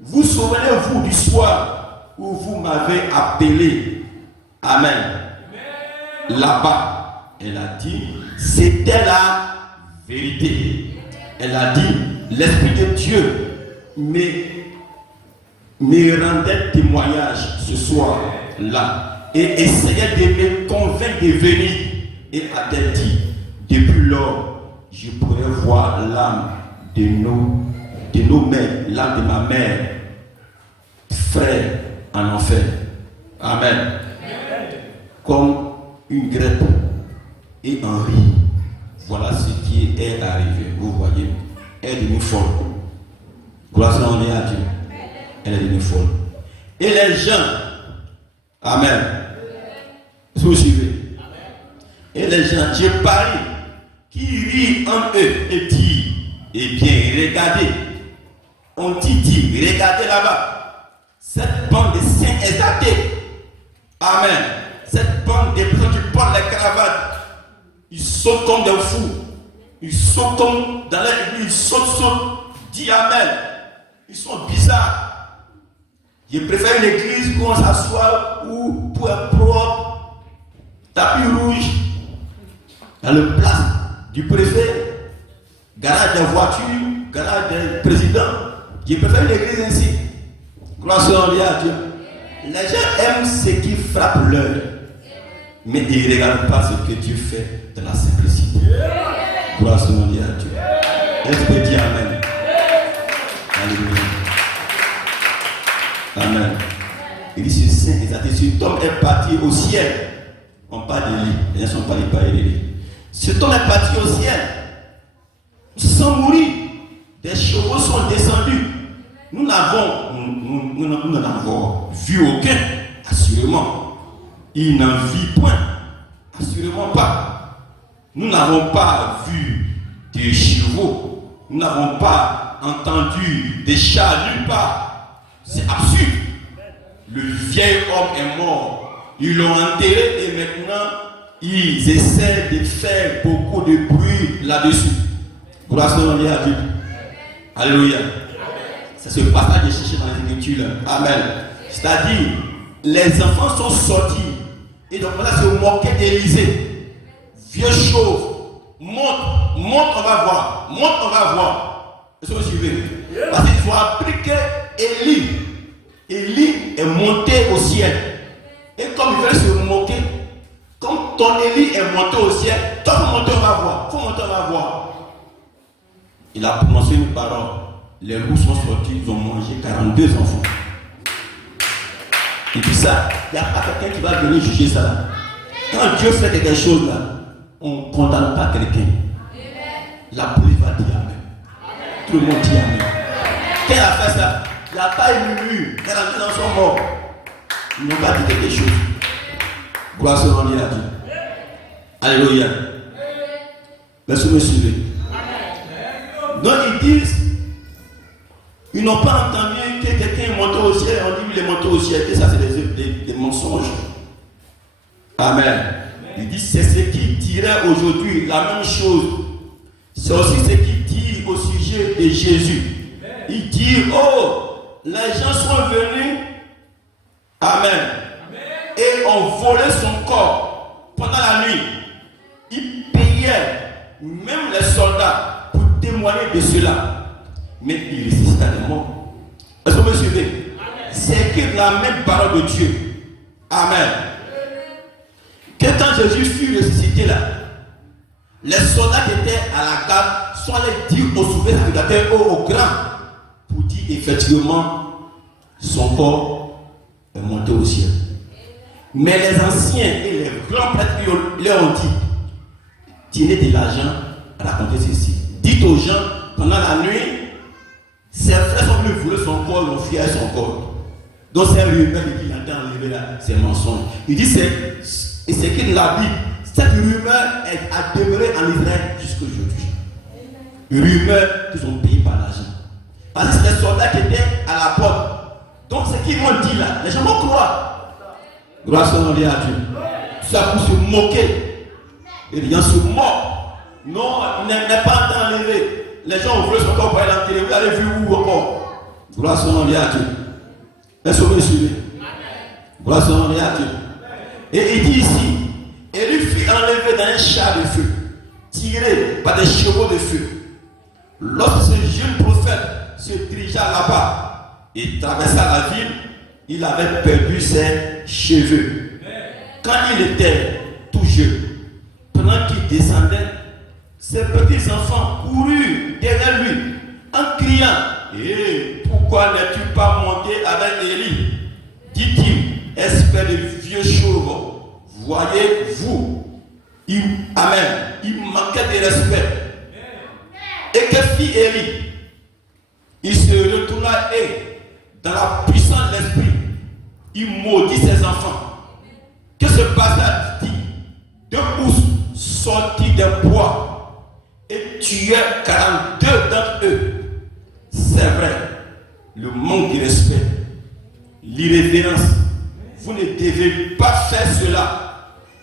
vous souvenez-vous du soir où vous m'avez appelé? Amen. Là-bas, elle a dit, c'était la vérité. Elle a dit, l'Esprit de Dieu me rendait témoignage ce soir-là et essayait de me convaincre de venir. Et a-t-elle dit, depuis lors, je pourrais voir l'âme de nos mères, l'âme de ma mère, frère en enfer. Amen. Comme une grève et un riz. Voilà ce qui est arrivé. Vous voyez, elle est devenue folle. Gloire soit rendue à Dieu. Elle est devenue folle. Et les gens, amen. Vous suivez? Et les gens, je parie, qui rient en eux et disent, eh bien, regardez. On dit, regardez là-bas. Cette bande de saints exaltés. Amen. Cette bande de personnes qui portent les cravates. Ils sautent comme des fous. Ils sautent comme dans l'église. Ils sautent. Dis amen. Ils sont bizarres. Je préfère une église où on s'assoit, où tout est propre, tapis rouge, dans le place du préfet, garage des voitures, garage des présidents. Je préfère une église ainsi. Gloire soit à Dieu. Les gens aiment ce qui frappe l'œil, mais ils ne regardent pas ce que Dieu fait dans la simplicité. Gloire soit à Dieu. Est-ce que Dieu amen? Alléluia. Amen. Il dit ce saint exalté, cet homme est parti au ciel. On parle de lui. Les gens sont pas les lit. Cet homme est parti au ciel sans mourir. Des chevaux sont descendus. Nous n'avons vu aucun, assurément. Il n'en vit point, assurément pas. Nous n'avons pas vu des chevaux. Nous n'avons pas entendu des chats nulle part. C'est absurde. Le vieil homme est mort. Ils l'ont enterré et maintenant ils essaient de faire beaucoup de bruit là-dessus. Gloire soit à Dieu. Alléluia. C'est ce passage que je cherchais dans les Écritures. Amen. C'est-à-dire, les enfants sont sortis et donc là se moquer d'Élisée. Vieux chauve, monte, on va voir. Monte, on va voir. Est-ce que vous suivez? Parce qu'ils ont appris que Élie est monté au ciel. Et comme ils veulent se moquer, comme ton Élie est monté au ciel, toi faut monter, on va voir. Faut monter, on va voir. Il a prononcé une parole. Les loups sont sortis, ils ont mangé 42 enfants. Et puis ça, il n'y a pas quelqu'un qui va venir juger ça. Quand Dieu fait quelque chose là, on ne condamne pas quelqu'un. La police va dire amen. Tout le monde dit amen. Qui a fait ça? Il n'y a pas ému. 42 ans sont morts. Ils n'ont pas dit quelque chose. Gloire soit rendue à Dieu. Alléluia. Laissez me suivre. Donc ils disent, ils n'ont pas entendu que quelqu'un est monté au ciel, on dit qu'il est monté au ciel, et ça c'est des mensonges. Amen. Il dit, c'est ce qu'ils diraient aujourd'hui, la même chose. C'est aussi ce qu'ils disent au sujet de Jésus. Ils disent, oh, les gens sont venus, amen, et ont volé son corps pendant la nuit. Ils payaient même les soldats pour témoigner de cela. Mais il ressuscita des morts. Est-ce que vous me suivez? C'est écrit la même parole de Dieu. Amen. Que quand Jésus fut ressuscité là, les soldats qui étaient à la garde sont allés dire aux souverains sacrificateurs, aux grands, pour dire effectivement son corps est monté au ciel. Mais les anciens et les grands prêtres leur ont dit, tenez de l'argent, racontez ceci. Dites aux gens, pendant la nuit, ses frères sont venus voler son corps, l'ont fié à son corps. Donc c'est un rumeur qui entend enlever là, c'est mensonge. Il dit, c'est écrit dans la Bible, cette rumeur a demeuré en Israël jusqu'à aujourd'hui. Rumeur qu'ils ont payé par l'argent. Parce que c'est les soldats qui étaient à la porte. Donc ce qu'ils m'ont dit là, les gens vont croire. Gloire soit rendue à Dieu. Tout ça pour se moquer. Et les gens se moquent. Non, il n'est pas en train d'enlever. Les gens ont voulu son corps pour aller l'enterrer. Vous allez vu où encore? Gloire soit rendue à Dieu. Est-ce que vous me suivez? Gloire soit rendue à Dieu. Et il dit ici, et lui fut enlevé dans un char de feu, tiré par des chevaux de feu. Lorsque ce jeune prophète se dirigea là-bas et traversa la ville, il avait perdu ses cheveux. Quand il était tout jeune, pendant qu'il descendait, ses petits-enfants coururent derrière lui en criant, « Pourquoi n'es-tu pas monté avec Élie ?» dit-il, espèce de vieux chauve. Voyez-vous, amen, il manquait de respect. Et que fit Élie? Il se retourna et, dans la puissance de l'esprit, il maudit ses enfants. Que ce passage dit? Deux ours sortis des bois et tuèrent 42 d'entre eux. C'est vrai, le manque de respect, l'irrévérence. Vous ne devez pas faire cela.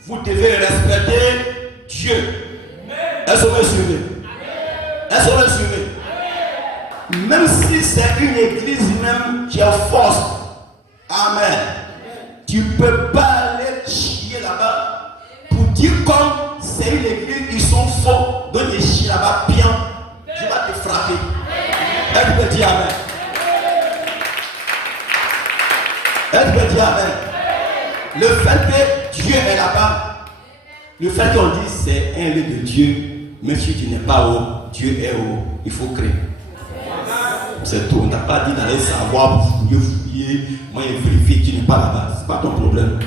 Vous devez respecter Dieu. Est-ce que vous me suivez? Est-ce que vous me suivez? Même si c'est une église même qui a force. Amen. Tu ne peux pas aller chier là-bas pour dire comme c'est une église, ils sont faux, donc ils chient là-bas bien. Je vais te frapper. Est-ce que tu peux dire amen? Est-ce que tu peux dire amen? Le fait que Dieu est là-bas, le fait qu'on dit c'est un lieu de Dieu, même si tu n'es pas haut, Dieu est haut, il faut créer. C'est tout. On n'a pas dit d'aller savoir, fouiller, moi vérifier, tu n'es pas là-bas. Ce n'est pas ton problème.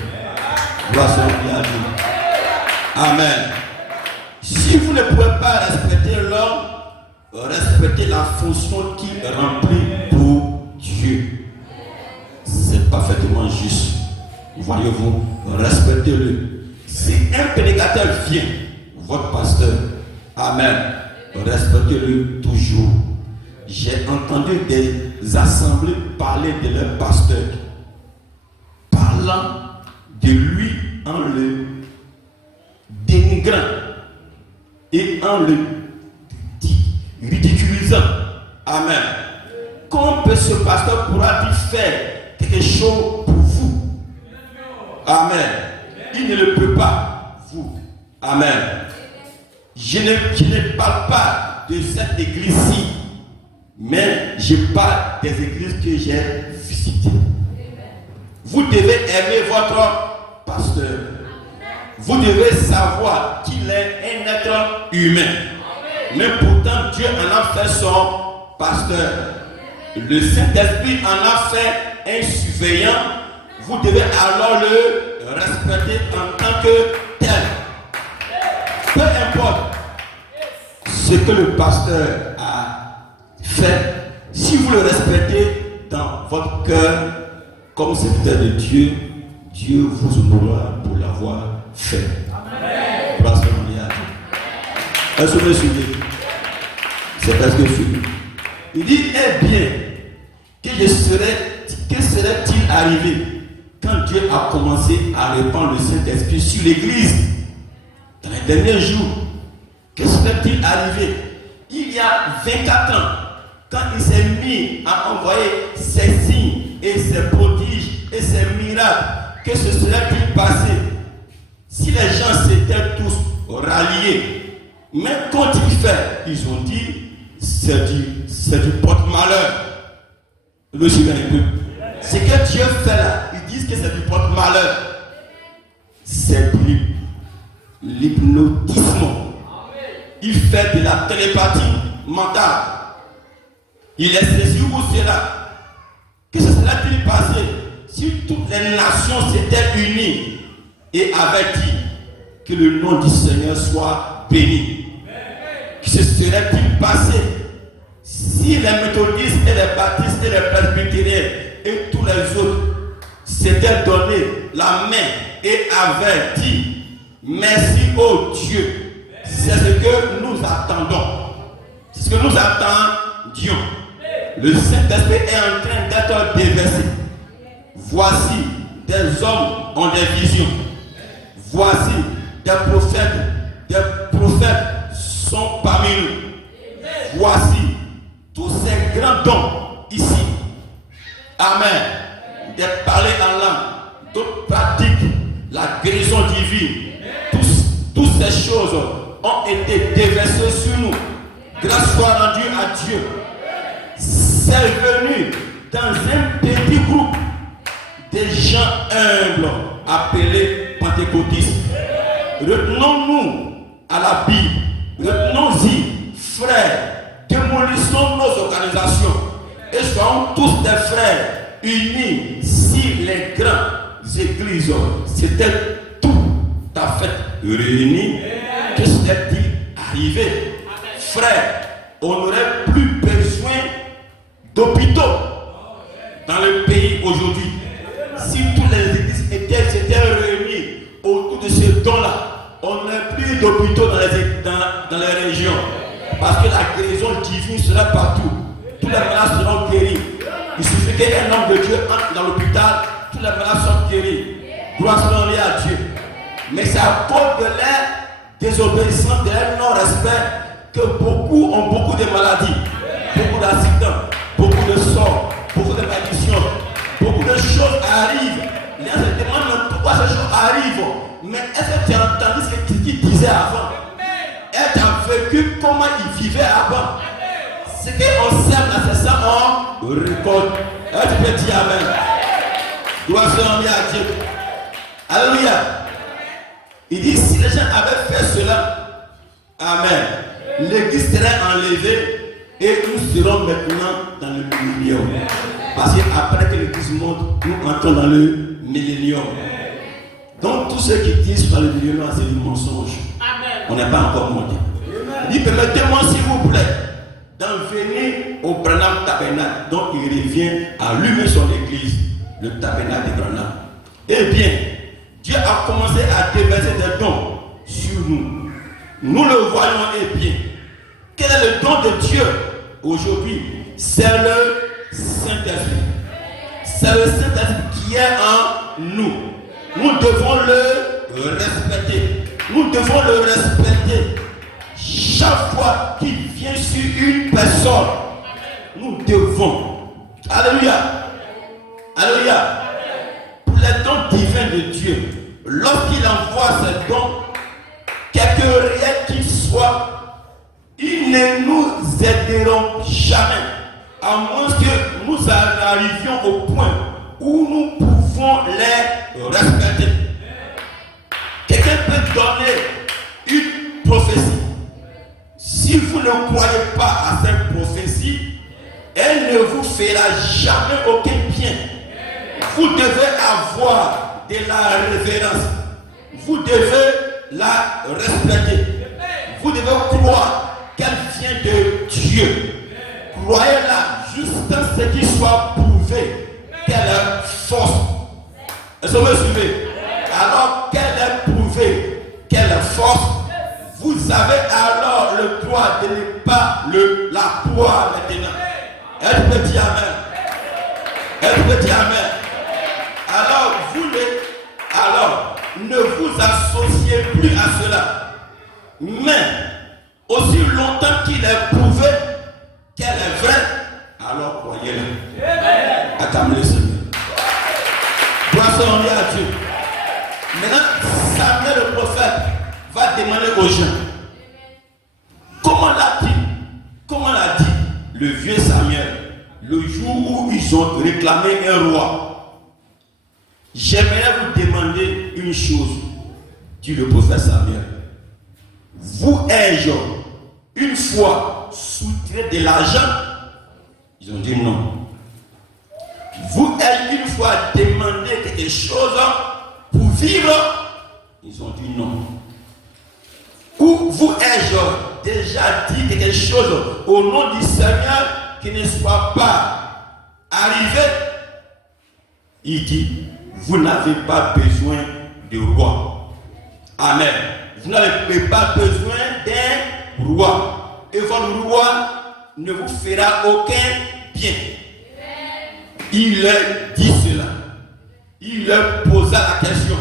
Gloire soit rendue à Dieu. Amen. Si vous ne pouvez pas respecter l'homme, respectez la fonction qu'il remplit pour Dieu. C'est parfaitement juste. Voyez-vous, respectez-le. Si un prédicateur vient, votre pasteur, amen, respectez-le toujours. J'ai entendu des assemblées parler de leur pasteur, parlant de lui en le dénigrant et en le ridiculisant. Amen. Comment peut ce pasteur pourra-t-il faire quelque chose pour vous? Amen. Il ne le peut pas, vous. Amen. Je ne parle pas de cette église-ci, mais je parle des églises que j'ai visitées. Vous devez aimer votre pasteur. Vous devez savoir qu'il est un être humain. Mais pourtant, Dieu en a fait son pasteur. Le Saint-Esprit en a fait un surveillant. Vous devez alors le respecter en tant que tel. Peu importe ce que le pasteur a fait, si vous le respectez dans votre cœur comme serviteur de Dieu, Dieu vous honorera pour l'avoir fait. Grâce à Dieu. Est-ce que vous me suivez? C'est parce que je suis. Il dit, eh bien, que serait-il arrivé quand Dieu a commencé à répandre le Saint-Esprit sur l'Église dans les derniers jours? Que serait-il arrivé il y a 24 ans quand il s'est mis à envoyer ses signes et ses prodiges et ses miracles? Que se serait-il passé si les gens s'étaient tous ralliés? Mais quand il fait, ils ont dit, c'est du porte-malheur. Le suivez un peu. Ce que Dieu fait là, ils disent que c'est du porte-malheur. C'est de l'hypnotisme. Il fait de la télépathie mentale. Il est saisi où c'est là. Que se serait-il passé si toutes les nations s'étaient unies et avaient dit que le nom du Seigneur soit béni? Que se serait-il passé si les méthodistes et les baptistes et les presbytériens et tous les autres s'étaient donné la main et avaient dit merci au Dieu? C'est ce que nous attendons. C'est ce que nous attendions. Le Saint-Esprit est en train d'être déversé. Voici, des hommes ont des visions. Voici, des prophètes sont parmi nous. Voici, tous ces grands dons ici. Amen. Des parler en langue, d'autres pratiquent la guérison divine. Toutes ces choses ont été déversées sur nous. Grâce soit rendue à Dieu. C'est venu dans un petit groupe des gens humbles appelés pentecôtistes. Retenons-nous à la Bible. Retenons-y, frères. Démolissons nos organisations et soyons tous des frères unis. Si les grandes églises s'étaient tout à fait réunies, que serait-il arrivé? Frères, on n'aurait plus besoin d'hôpitaux dans le pays aujourd'hui. Si toutes les églises s'étaient réunies autour de ce don-là, on n'aurait plus d'hôpitaux dans les régions. Parce que la guérison divine sera partout. Tous les malades seront guéris. Il suffit qu'un homme de Dieu entre dans l'hôpital, tous les malades sont guéris. Gloire soit à Dieu. Mais c'est à cause de leur désobéissance, de leur non-respect, que beaucoup ont beaucoup de maladies, beaucoup d'accidents, beaucoup de sorts, beaucoup de malédictions, beaucoup de choses arrivent. Les gens se demandent pourquoi ces choses arrivent. Mais est-ce que tu as entendu ce qu'il disait avant? Elle a vécu comment il vivait avant. Ce qu'on sème là, c'est ça, on récolte. Tu peux dire Amen. Gloire soit à Dieu. Alléluia. Il dit, si les gens avaient fait cela, Amen, l'église serait enlevée et nous serons maintenant dans le millénium. Parce qu'après que l'église monte, nous entrons dans le millénium. Donc tous ceux qui disent sur le millénium, c'est du mensonge. On n'est pas encore monté. Il dit, permettez-moi s'il vous plaît d'en venir au Branham Tabernacle. Donc il revient à allumer son église, le tabernacle de Branham. Eh bien, Dieu a commencé à déverser des dons sur nous. Nous le voyons et bien. Quel est le don de Dieu aujourd'hui? C'est le Saint-Esprit. C'est le Saint-Esprit qui est en nous. Nous devons le respecter. Nous devons le respecter. Chaque fois qu'il vient sur une personne, nous devons. Alléluia. Alléluia. Pour les dons divins de Dieu, lorsqu'il envoie ces dons, quelque réel qu'ils soient, ils ne nous aideront jamais, à moins que nous arrivions au point où nous pouvons les respecter. Quelqu'un peut donner une prophétie. Si vous ne croyez pas à cette prophétie, elle ne vous fera jamais aucun bien. Vous devez avoir de la révérence. Vous devez la respecter. Vous devez croire qu'elle vient de Dieu. Croyez-la jusqu'à ce qu'il soit prouvé qu'elle est fausse. Est-ce que vous me suivez? Alors qu'elle est prouvée, qu'elle est force, vous avez alors le droit de ne pas la boire maintenant. Elle peut dire amen. Elle peut dire amen. Alors, ne vous associez plus à cela. Mais, aussi longtemps qu'il est prouvé qu'elle est vraie, alors croyez-le. Acclamez le Seigneur. Gloire à Dieu. Maintenant, Samuel le prophète va demander aux gens. Comment l'a dit le vieux Samuel le jour où ils ont réclamé un roi? J'aimerais vous demander une chose, dit le prophète Samuel. Vous ai-je une fois soutiré de l'argent? Ils ont dit non. Vous ai-je une fois demandé quelque chose pour vivre? Ils ont dit non. Ou vous ai-je déjà dit quelque chose au nom du Seigneur qui ne soit pas arrivé? Il dit, vous n'avez pas besoin de roi. Amen. Vous n'avez pas besoin d'un roi. Et votre roi ne vous fera aucun bien. Il leur dit cela. Il leur posa la question.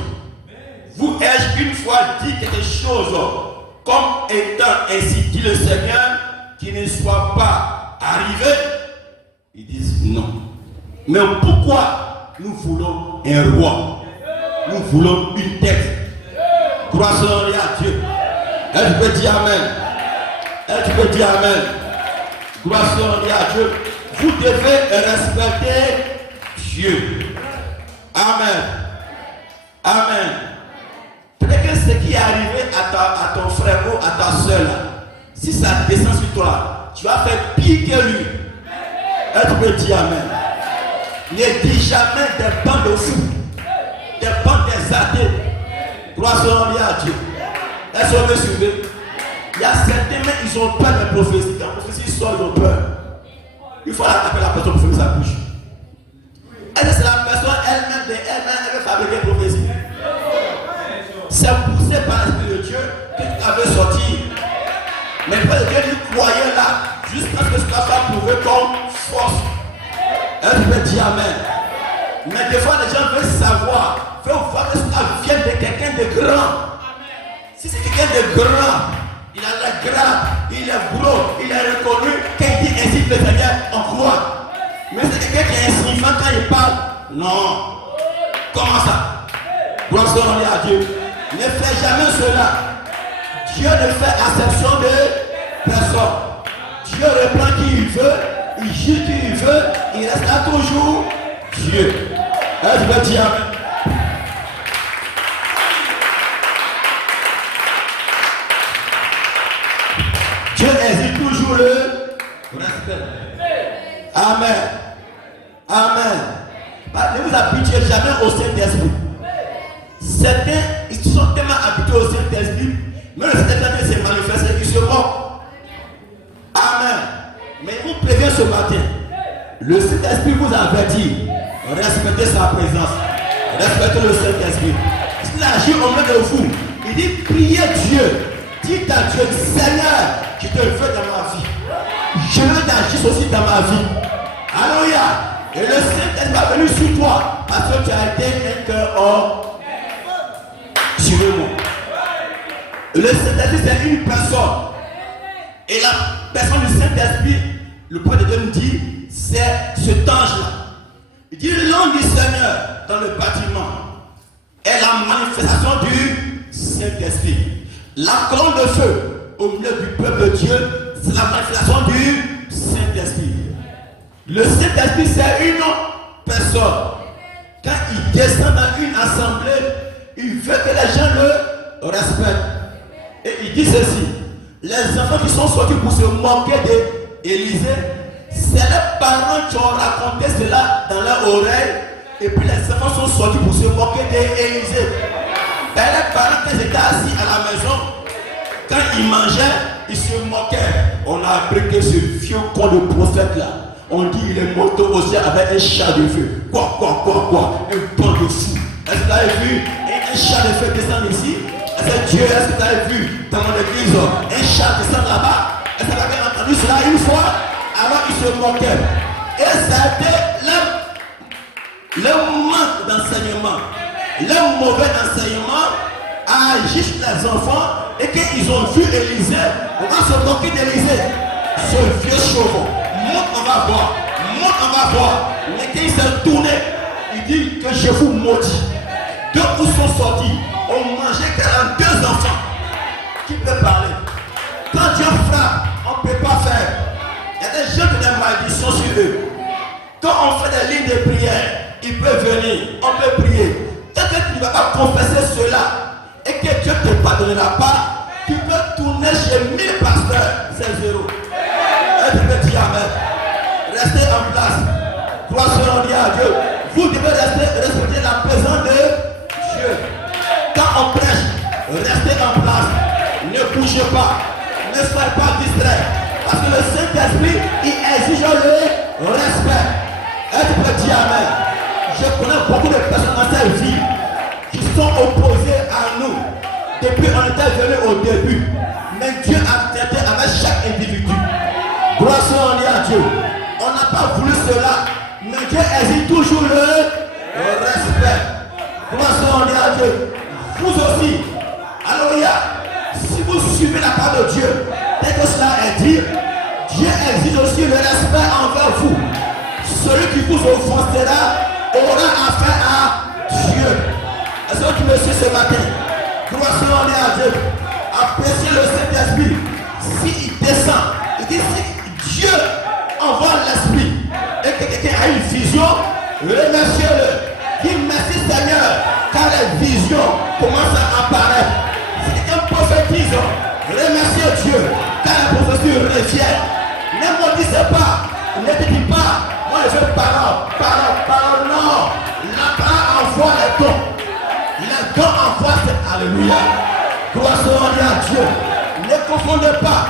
Vous ai-je une fois dit quelque chose comme étant ainsi dit le Seigneur qui ne soit pas arrivé? Ils disent non. Mais pourquoi nous voulons un roi? Nous voulons une tête. Gloire à Dieu. Elle peut dire amen. Elle peut dire amen. Gloire à Dieu. Vous devez respecter Dieu. Amen. Amen. Peut-être que ce qui est arrivé à ton frère ou à ta soeur, si ça descend sur toi, tu vas faire pire que lui. Elle peut dire amen. Ne dis jamais des bancs de fous, des bancs des athées. Gloire à Dieu. Est-ce que vous me suivez? Il y a certains mais ils ont peur de prophéties. Quand la prophétie sort, ils ont peur. Il faut appeler la personne pour fermer sa bouche. Est-ce que c'est la personne elle-même elle veut fabriquer une prophétie? C'est poussé par l'Esprit de Dieu que tu avais sorti. Mais le Père de Dieu lui croyait là, jusqu'à ce que cela soit prouvé comme force. Elle peut dire amen. Mais des fois, les gens veulent savoir, veulent voir que cela vient de quelqu'un de grand. Si c'est quelqu'un de grand, il a la grâce, il est gros, il est reconnu, quand il dit ainsi le Seigneur, on croit. Mais c'est quelqu'un qui est insignifiant quand il parle. Non. Comment ça? Gloire à Dieu. Ne fais jamais cela. Dieu ne fait acception de personne. Dieu reprend qui il veut, il juge qui il veut, il restera toujours Dieu. Est-ce que tu dis amen? Dieu hésite toujours le respect. Amen. Amen. Ne vous habituez jamais au Saint-Esprit. Certains, ils sont tellement habitués au Saint-Esprit, mais le Saint-Esprit s'est manifesté, ils se moquent. Amen. Mais il vous prévient ce matin, le Saint-Esprit vous avertit, respectez sa présence, respectez le Saint-Esprit. S'il agit au milieu de vous, il dit priez Dieu, dites à Dieu, Seigneur, je te veux dans ma vie, je veux t'agir aussi dans ma vie. Alléluia. Et le Saint-Esprit va venir sur toi parce que tu as été un cœur hors. Suivez-moi. Le Saint-Esprit c'est une personne. Et la personne du Saint-Esprit, le prophète de Dieu nous dit, c'est cet ange-là. Il dit l'ange du Seigneur dans le bâtiment est la manifestation du Saint-Esprit. La colonne de feu au milieu du peuple de Dieu, c'est la manifestation du Saint-Esprit. Le Saint-Esprit c'est une personne. Quand il descend dans une assemblée, il veut que les gens le respectent. Et il dit ceci. Les enfants qui sont sortis pour se moquer d'Élisée, c'est les parents qui ont raconté cela dans leur oreille. Et puis les enfants sont sortis pour se moquer d'Élisée. Et les parents, quand ils étaient assis à la maison, quand ils mangeaient, ils se moquaient. On a appris que ce vieux con de prophète là, on dit il est monté au ciel avec un chat de feu. Quoi, un banc de fou. Est-ce que tu as vu un char de feu descendre ici? Est-ce que tu as vu dans mon église un char descendre là-bas? Est-ce que tu avais entendu cela une fois? Alors il se moquait. Et ça a été le manque d'enseignement, le mauvais enseignement a agi sur les enfants et qu'ils ont vu Élisée, on va se moquer d'Élisée. Ce vieux chevaux, monte, on va voir, monte, on va voir. Mais quand il s'est tourné, il dit que je vous maudis. Deux coups sont sortis, on mangeait 42 enfants. Qui peut parler? Quand Dieu frappe, on ne peut pas faire. Il y a des gens qui ont des malédictions sur eux. Quand on fait des lignes de prière, il peut venir, on peut prier. Tant que tu ne vas pas confesser cela et que Dieu ne te pardonnera pas, tu peux tourner chez 1000 pasteurs, c'est zéro. Et tu peux dire Amen. Restez en place. Gloire soit à Dieu. Vous devez respecter la présence de Dieu. Quand on prêche, restez en place. Ne bougez pas. Ne soyez pas distraits. Parce que le Saint-Esprit, il exige le respect. Et tu peux dire Amen. Je connais beaucoup de personnes dans cette vie qui sont opposées à nous. Depuis on était venu au début. Mais Dieu a traité avec chaque individu. Gloire soit à Dieu. On n'a pas voulu cela. Mais Dieu exige toujours le respect. Gloire soit à Dieu. Vous aussi. Alléluia. Si vous suivez la parole de Dieu, dès que cela est dit, Dieu exige aussi le respect envers vous. Celui qui vous offensera aura affaire à Dieu. Est-ce que tu me suis ce matin? Gloire soit à Dieu. Appréciez le Saint-Esprit. S'il descend, il dit si Dieu envoie l'Esprit et que quelqu'un a une vision, remerciez-le. Dis merci Seigneur, car les visions commencent à apparaître. Si quelqu'un prophétise, remerciez Dieu, car la prophétie revient. Ne me dites pas, ne te dis pas, moi je veux parole, non. La parole envoie les dons. Les dons envoient cette alléluia. Gloire soit à Dieu. Ne confondez pas.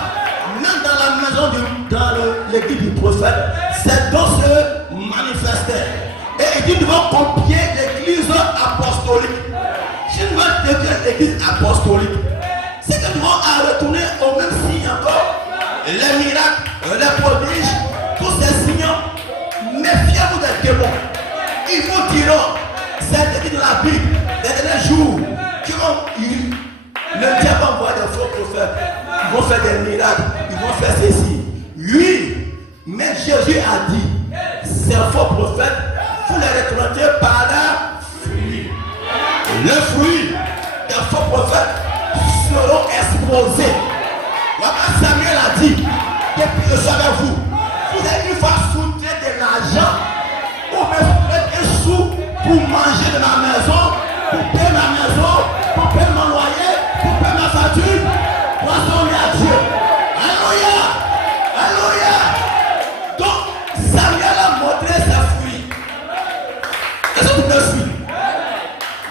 Même dans la maison, dans l'église du prophète, ces dons se manifestaient. Et il dit, nous devons copier l'église apostolique. Si nous voulons devenir l'église apostolique, c'est que nous devons retourner au même signe encore. Les miracles, les prodiges, tous ces signes. Méfiez-vous des démons. Ils vous diront, c'est écrit dans la Bible, les derniers jours, le diable envoie des faux prophètes. Ils vont faire des miracles, ils vont faire ceci. Oui, mais Jésus a dit, ces faux prophètes, vous les reconnaîtrez par la fruit. Le fruit des faux prophètes seront exposés. Samuel a dit, depuis que je suis avec vous, vous avez une fois soulevé de l'argent, ou me soulever un sou pour manger de ma maison, pour payer ma maison, pour payer mon loyer, pour payer ma facture. Poisson à Dieu. Alléluia. Alléluia. Donc, Samuel a montré ses fruits. Est-ce que vous me suivez?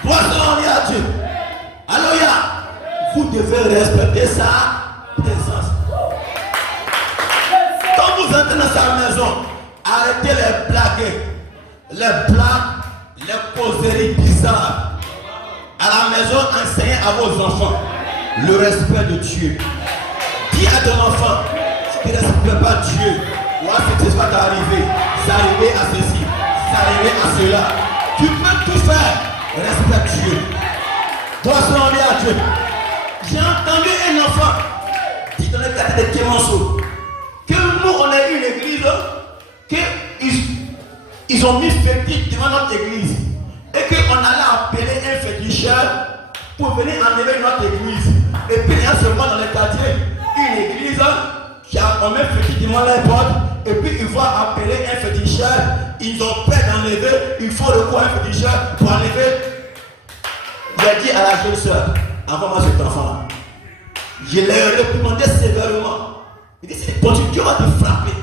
Poisson à Dieu. Alléluia. Vous devez respecter sa présence. Quand vous entrez dans sa maison, arrêtez les blagues, les causeries bizarres. À la maison, enseignez à vos enfants le respect de Dieu. Dis à ton enfant, si tu ne respectes pas Dieu, moi ce qui va t'arriver, c'est arrivé à ceci, c'est arrivé à cela. Tu peux tout faire, respecte Dieu. Toi, sois à Dieu. J'ai entendu un enfant dit dans le quartier de Kémanso que nous on a une église qu'ils ont mis fétiche devant notre église et qu'on allait appeler un féticheur pour venir enlever notre église. Et puis il y a seulement dans le quartier une église qui a un fétiche devant les portes et puis ils vont appeler un féticheur. Ils ont peur d'enlever, il faut recours à un féticheur pour enlever. Il a dit à la jeune soeur, envoie-moi cet enfant-là. Je l'ai réprimandé sévèrement. Il dit, si tu continues, Dieu va te frapper.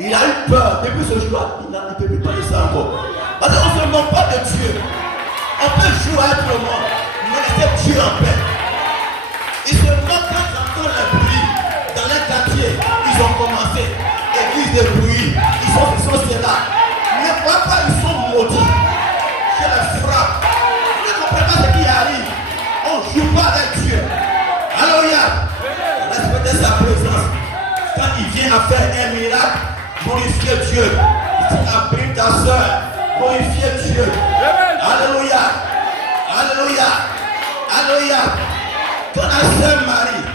Il a eu peur. Depuis ce jour-là, il ne peut plus parler ça encore. Parce qu'on ne se moque pas de Dieu. On peut jouer à tout le monde, mais laissez Dieu en paix. Ils se moquent quand ils entendent le bruit. Dans les quartiers, ils ont commencé. Église de bruit. Ils sont ceux-là. Ne crois pas, ils sont maudits. Je les frappe. à bénir ta soeur, glorifier Dieu. Alléluia. Alléluia. Alléluia. Quand la sœur Marie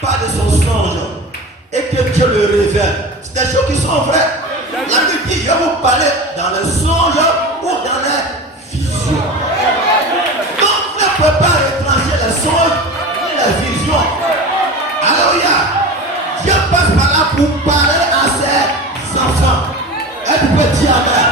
parle de son songe et que Dieu le révèle, c'est des choses qui sont vraies. La Bible dit, je vais vous parler dans les songes ou dans les visions. Donc, ne pouvez pas étranger les songes ni les visions. Alléluia. Dieu passe par là pour parler à ses enfants. Et tu peux dire amen.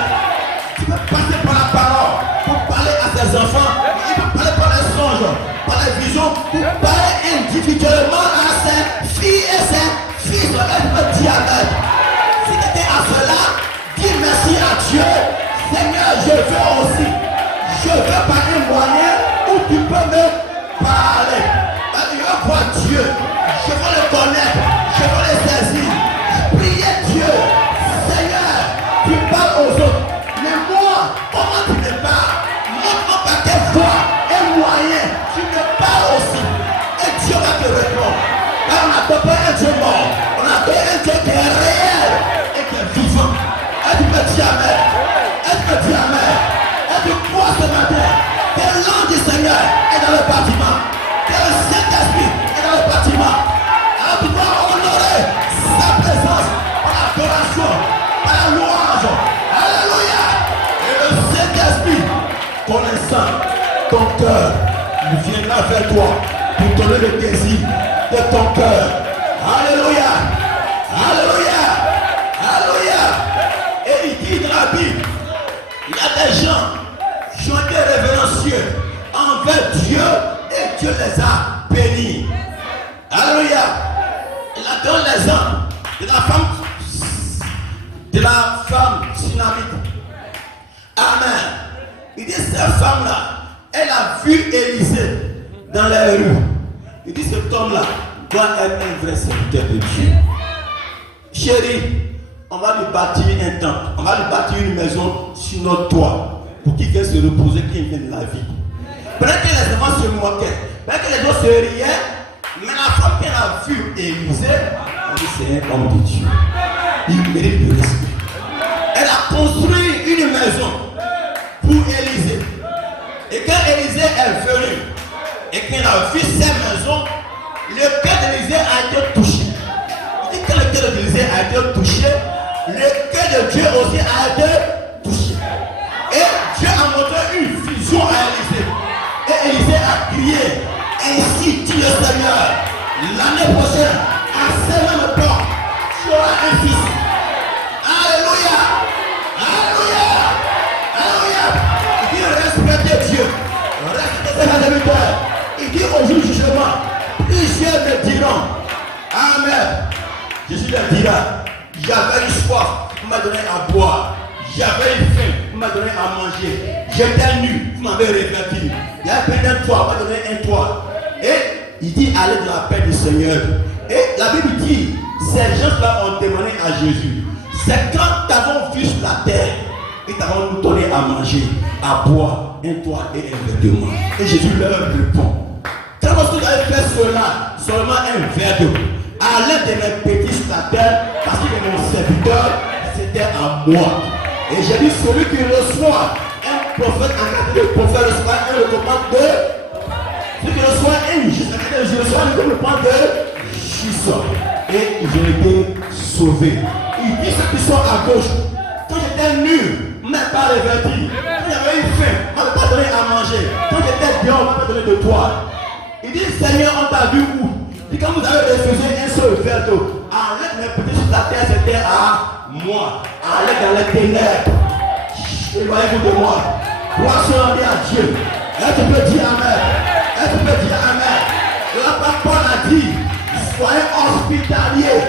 Tu peux passer par la parole pour parler à ses enfants. Il peut parler par les songes, par les visions, pour parler individuellement à ses filles et ses fils. Et tu peux dire amen. Si tu étais à cela, dis merci à Dieu. Seigneur, je veux aussi. Je veux par un moyen où tu peux me parler. Je veux voir Dieu. Je veux le connaître. Je veux le saisir. Je prie Dieu. Seigneur, tu parles aux autres. Mais moi, comment tu me parles? Montre-moi par quelle voie et moyen tu me parles aussi. Et Dieu va te répondre. Car on n'a pas un Dieu mort. On a un Dieu qui est réel et qui est vivant. Et tu peux dire amen. Et tu peux dire amen. Et tu crois ce matin que l'ange du Seigneur est dans le bâtiment. Que le Saint-Esprit est dans le bâtiment. Alors tu dois honorer sa présence par l'adoration, par la louange. Alléluia. Et le Saint-Esprit, connaissant ton cœur, il viendra vers toi pour donner le désir de ton cœur. Alléluia. Alléluia. Alléluia. Et il dit dans la Bible, il y a des gens qui ont été révérencieux envers Dieu et Dieu les a bénis. Alléluia. Il a donné l'exemple de la femme tsunamite. Amen. Il dit cette femme-là, elle a vu Élisée dans les rues. Il dit cet homme-là doit être un vrai serviteur de Dieu. Chérie, on va lui bâtir un temple, on va lui bâtir une maison sur notre toit pour qu'il vienne se reposer, qu'il vienne de la vie. Pendant que les enfants se moquaient, pendant que les gens se riaient, mais la femme qu'elle a vue Élisée, elle dit c'est un homme de Dieu. Il mérite le respect. Elle a construit une maison pour Élisée. Et quand Élisée est venu et qu'elle a vu cette maison, le cœur d'Élisée a été touché. Il dit que le cœur d'Élisée a été touché, le cœur de Dieu aussi a été touché. Et Dieu a montré une vision à Élisée. Et Élisée a crié, ainsi dit le Seigneur, l'année prochaine, à ce même temps, tu auras un fils. Alléluia. Alléluia. Alléluia. Il dit respectez Dieu. Respectez ses serviteurs. Il dit au jour du jugement, plusieurs me diront, amen. Jésus leur dira, j'avais une soif, vous m'avez donné à boire. J'avais une faim, vous m'avez donné à manger. J'étais nu, vous m'avez revêtu. Il y a un toit, vous m'avez donné un toit. Et il dit, allez dans la paix du Seigneur. Et la Bible dit, ces gens-là ont demandé à Jésus, c'est quand nous t'avons vu sur la terre, et t'avons nous donné à manger, à boire, un toit et un vêtement. Et Jésus leur répond, quand vous avez fait cela, seulement un verre d'eau, à l'aide de mes petits sur la terre, parce qu'il est mon serviteur, c'était à moi. Et j'ai dit, celui qui reçoit un prophète en qualité de prophète reçoit un recommande de. Celui qui reçoit un juste en qualité de reçoit un recommande de juste. Et j'ai été sauvé. Il dit ceux qui sont à gauche, quand j'étais nu, on ne m'a pas revêtu. Quand j'avais eu faim, on ne m'a pas donné à manger. Quand j'étais bien, on ne m'a pas donné de toit. Il dit, Seigneur, on t'a vu où? Et quand vous avez refusé un seul verre d'eau, enlève mes petits sur la terre, c'était à moi. Allez dans les ténèbres. Éloignez-vous de moi. Gloire à Dieu. Et tu peux dire amen. Et tu peux dire amen. Le papa Paul a dit, soyez hospitaliers.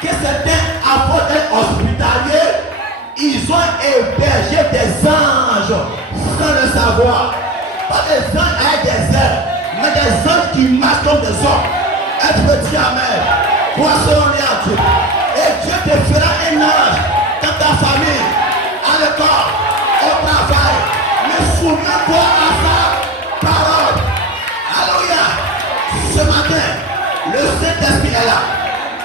Que certains, avant d'être hospitaliers, ils ont hébergé des anges sans le savoir. Pas des anges avec des ailes, mais des anges qui marchent comme des hommes. Et tu peux dire amen. Gloire à Dieu. Et Dieu te fera un ange dans ta famille, à l'école, au travail. Mais soumets-toi à sa parole. Alléluia. Ce matin, le Saint-Esprit est là.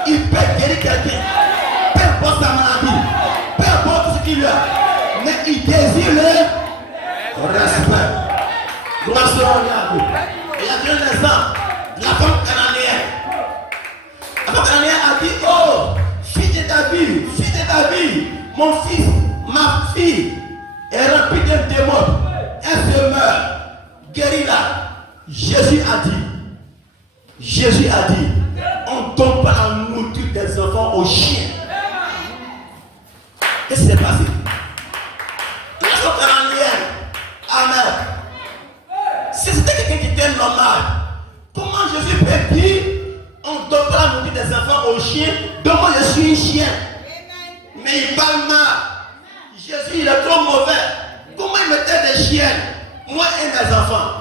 Il peut guérir quelqu'un. Peu importe sa maladie. Peu importe ce qu'il a, mais il désire le respect. Gloire soit à Dieu. Il y a un exemple de la femme cananéenne. La femme cananéenne a dit, oh, fille de David, mon fils, ma fille est remplie d'un démon. Elle se meurt. Guéris-la. Jésus a dit, on ne donne pas la nourriture des enfants aux chiens. Qu'est-ce qui s'est passé? La femme cananéenne, amen. Si c'était quelqu'un qui était normal, comment Jésus peut dire on ne donne pas la nourriture des enfants aux chiens? Donc moi je suis un chien. Mais il parle mal. Jésus il est trop mauvais. Comment il mettait des chiens? Moi et mes enfants.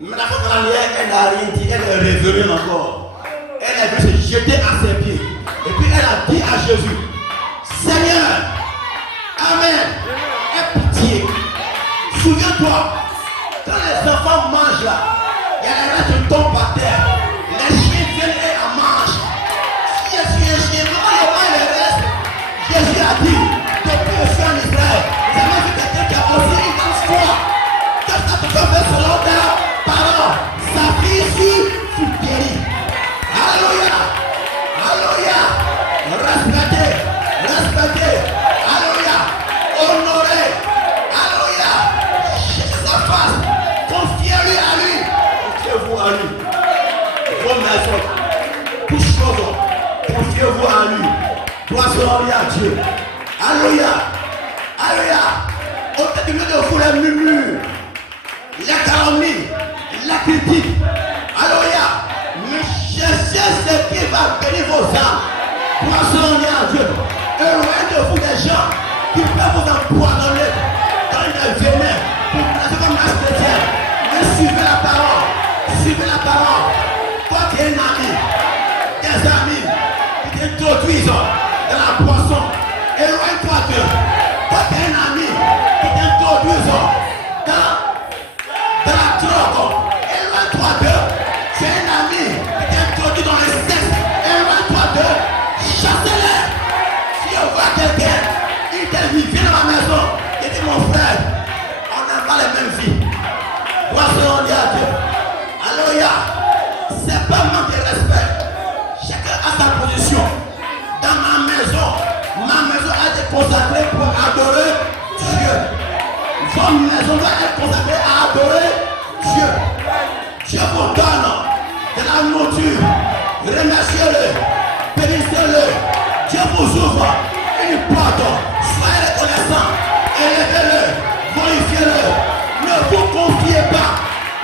Mais la femme cananéenne, elle n'a rien dit, elle est revenue encore. Elle est venue se jeter à ses pieds. Et puis elle a dit à Jésus, Seigneur, amen, aie pitié. Souviens-toi, quand les enfants mangent là, il y a les restes qui tombent par terre. Les chiens viennent et en mangent. Si je suis un chien, comment je mange les restes? Jésus a dit, depuis que je suis en Israël, j'ai jamais vu quelqu'un qui a posé une grande foi. Qu'est-ce que tu peux faire selon ta parole? Sa fille fut guérie. Alléluia. Alléluia. Respectez. Alléluia. Honorez. Alléluia. Cherchez sa face. Confiez-lui à lui. Confiez-vous à lui. Vos maisons, toutes choses, confiez-vous à lui. Gloire soit à Dieu. Alléluia. Alléluia. Au lieu de vous les murmures, la calomnie, la critique. Alléluia. Mais cherchez ce qui va bénir vos âmes. Gloire soit à Dieu. Éloignez de vous des gens qui peuvent vous empoisonner dans le venin pour placer comme la chrétienne. Mais suivez la parole. Suivez la parole. Toi qui es un ami, des amis qui t'introduisent dans la boisson, éloigne-toi d'eux. Toi qui es un ami qui t'introduisent dans la drogue, éloigne-toi d'eux. Tu es un ami qui t'introduit dans le sexe, éloigne-toi d'eux. Chassez-les. Si on voit quelqu'un, il te dit, viens dans ma maison. Il dit, mon frère, on n'a pas les mêmes vies. Gloire soit à Dieu. Alléluia. C'est pas un manque de respect. Chacun a sa position. Dans ma maison a été consacrée pour adorer Dieu. Votre maison doit être consacrée à adorer Dieu. Dieu vous donne de la nourriture. Remerciez-le. Bénissez-le. Dieu vous ouvre une porte. Soyez reconnaissants. Élevez-le. Glorifiez-le. Ne vous confiez pas.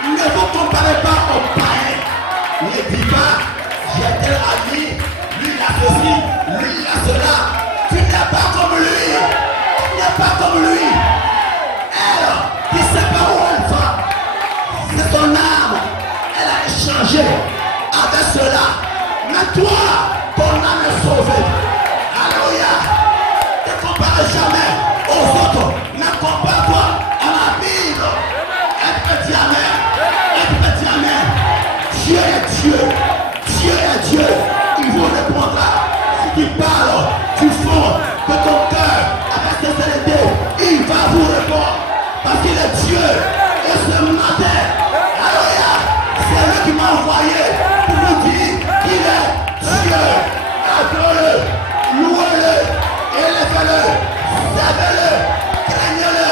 Ne vous comparez pas aux païens. Ne dis pas, j'ai tel ami, lui il a ceci, lui il a cela. Tu n'es pas comme lui. Tu n'es pas comme lui. Elle, qui ne sait pas où elle va. C'est son âme. Elle a échangé avec cela. Mais toi, ton âme est sauvée. Alléluia. Ne compare jamais aux autres. Mais compare-toi à la Bible. Elle peut dire amen. Dieu est Dieu. Dieu est Dieu. Il vous répondra. Si tu parles du fond de ton cœur avec sincérité, il va vous répondre. Parce qu'il est Dieu. Et ce matin, alléluia, c'est lui qui m'a envoyé pour vous dire qu'il est Dieu. Adorez-le, louez-le, élevez-le, servez-le, craignez-le,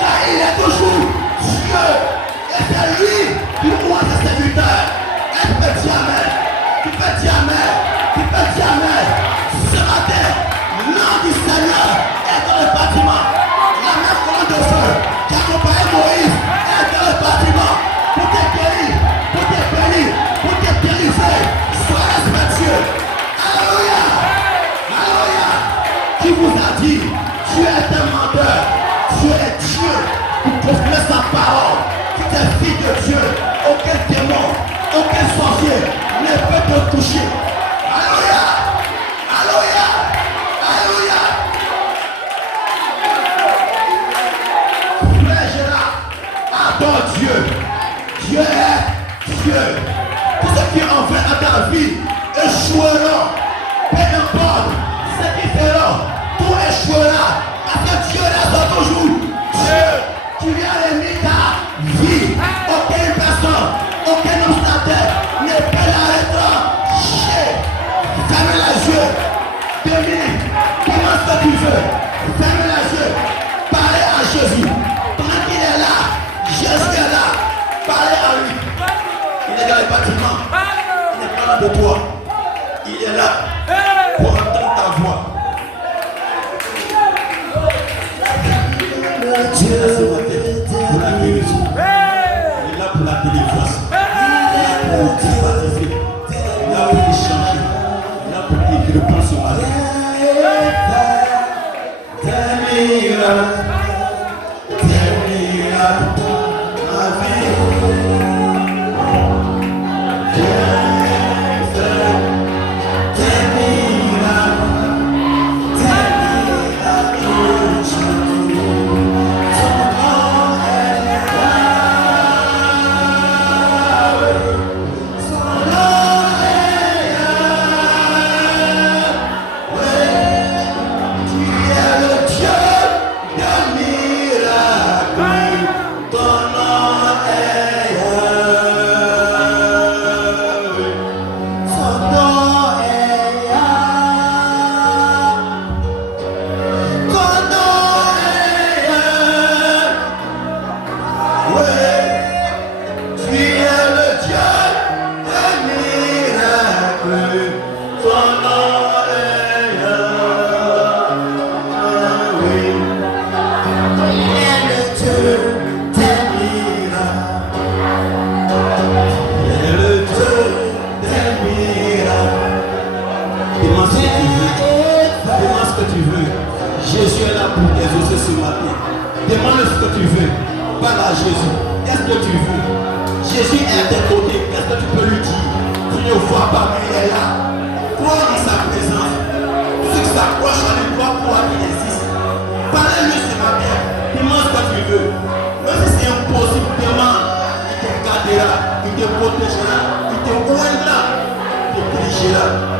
car il est toujours Dieu. Et c'est lui qui voit ses serviteurs. Tu peux dire amen. Tu peux dire amen. Tu peux dire amen. Ce matin, l'âme du Seigneur est dans le bâtiment. La même colonne de feu qui accompagnait Moïse est dans le bâtiment. Pour te guérir, pour te bénir, pour te délivrer. Sois respectueux. Alléluia. Alléluia. Qui vous a dit, tu es un menteur. Tu es Dieu pour confirmer sa parole. Tu es fille de Dieu. Aucun démon, aucun sorcier ne peut te toucher. Alléluia. Alléluia. Alléluia. Frère Gérard, adore Dieu. Dieu est Dieu. Tout ce qui en fait à ta vie échouera. Peu importe ce qui fera, tout échouera. Parce que Dieu pour la guérison. Il est là pour la délivrance. Il est là pour te baptiser. Il est là pour te changer. Il est là pour te reprendre ce matin. Ma vie. Jésus est là pour exaucer ce matin. Demande ce que tu veux. Parle à Jésus. Qu'est-ce que tu veux? Jésus est à tes côtés. Qu'est-ce que tu peux lui dire? Tu ne vois pas, mais il est là. Crois en sa présence. Ceux qui s'approchent en lui croient croire qu'il existe. Parle-lui ce matin. Demande ce que tu veux. Même si c'est impossible, demande. Il te gardera. Il te protégera. Il te oindra. Il te dirigera.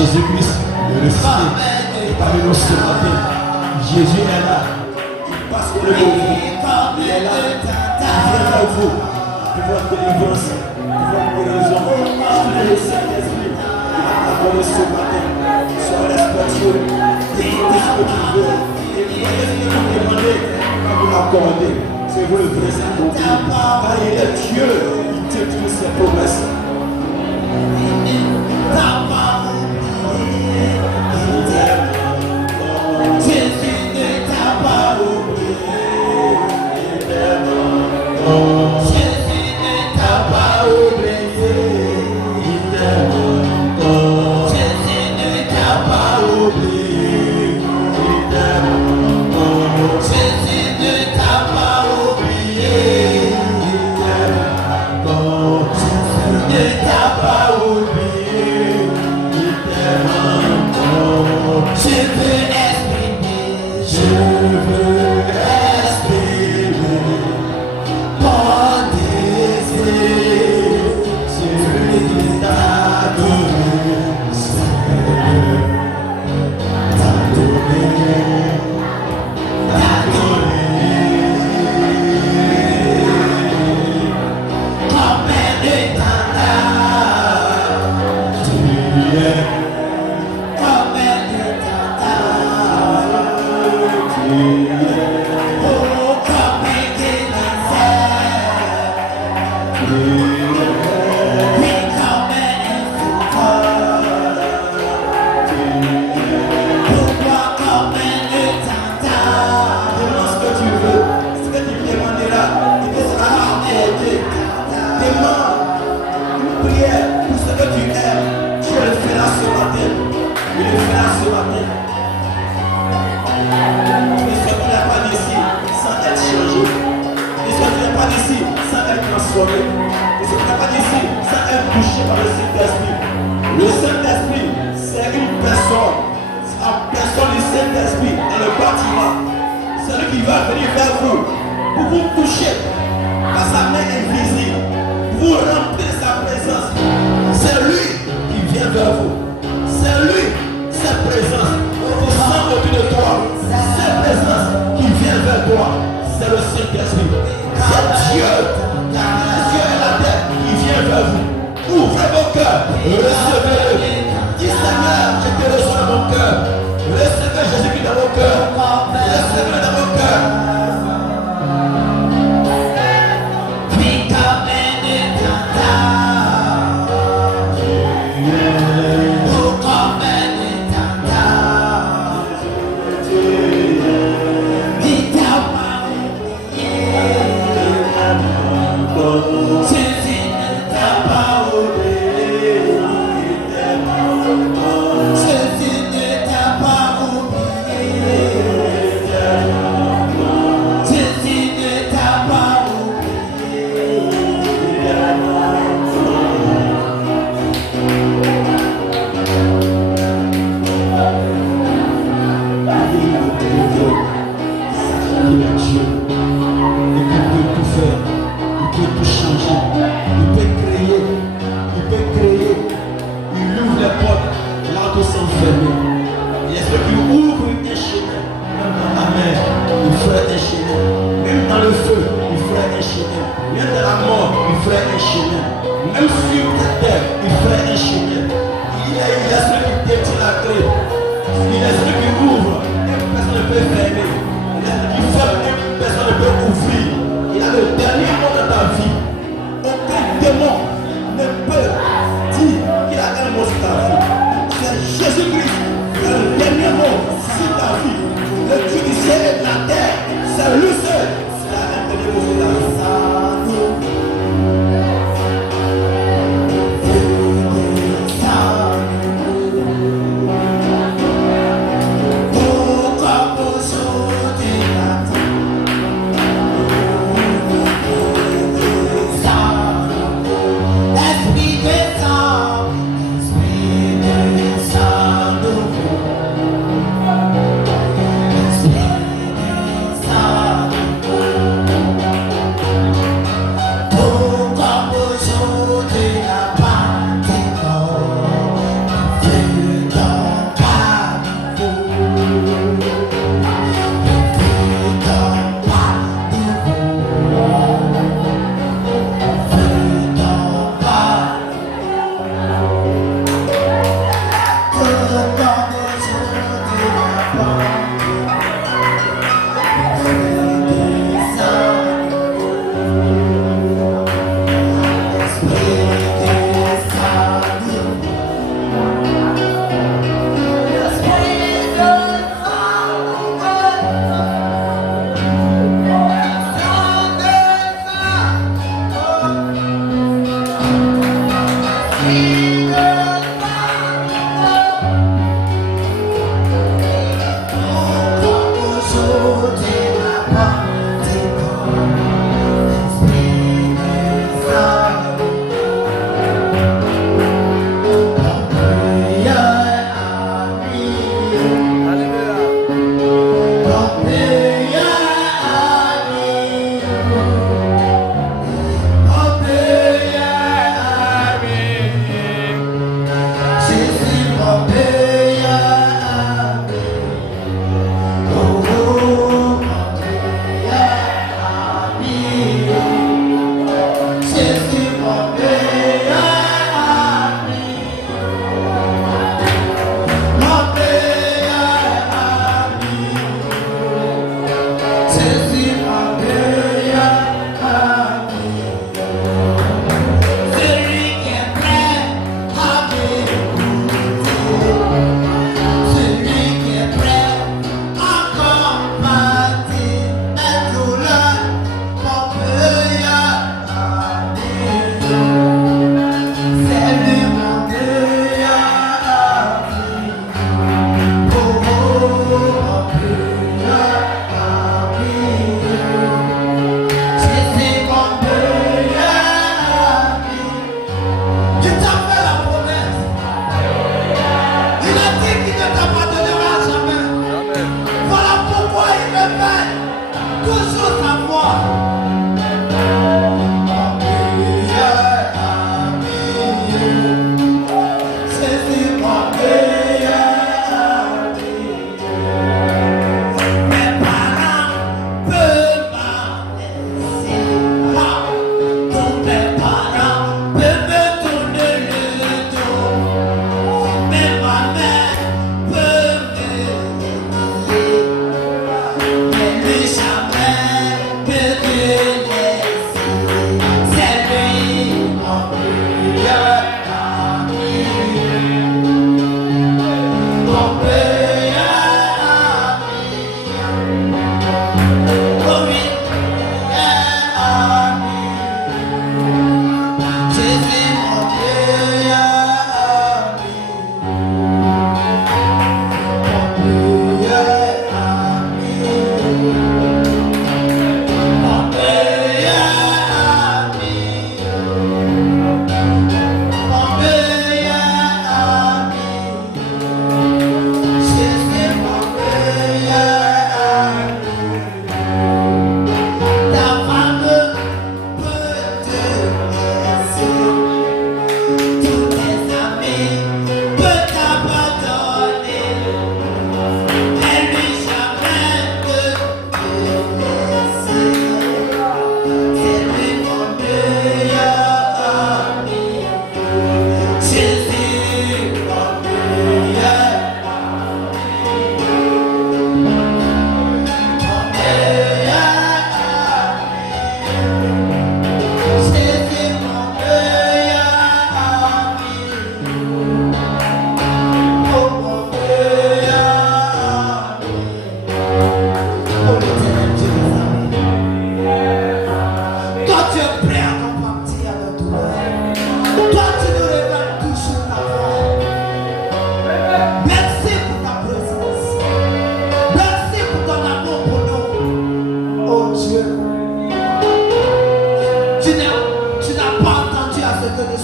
Jésus-Christ, le ressuscité, est parmi nous ce matin. Jésus est là. Il passe pour le bon. Il est là. Il vient vers vous. Pour votre délivrance, pour votre guérison. Le Saint-Esprit, il va t'aborder ce matin. Sois respectueux. Demandez ce que tu veux. Et voyez ce que vous demandez. Quand vous l'accordez, c'est vous le vrai Saint-Esprit. Car il est Dieu. Il tient toutes ses promesses.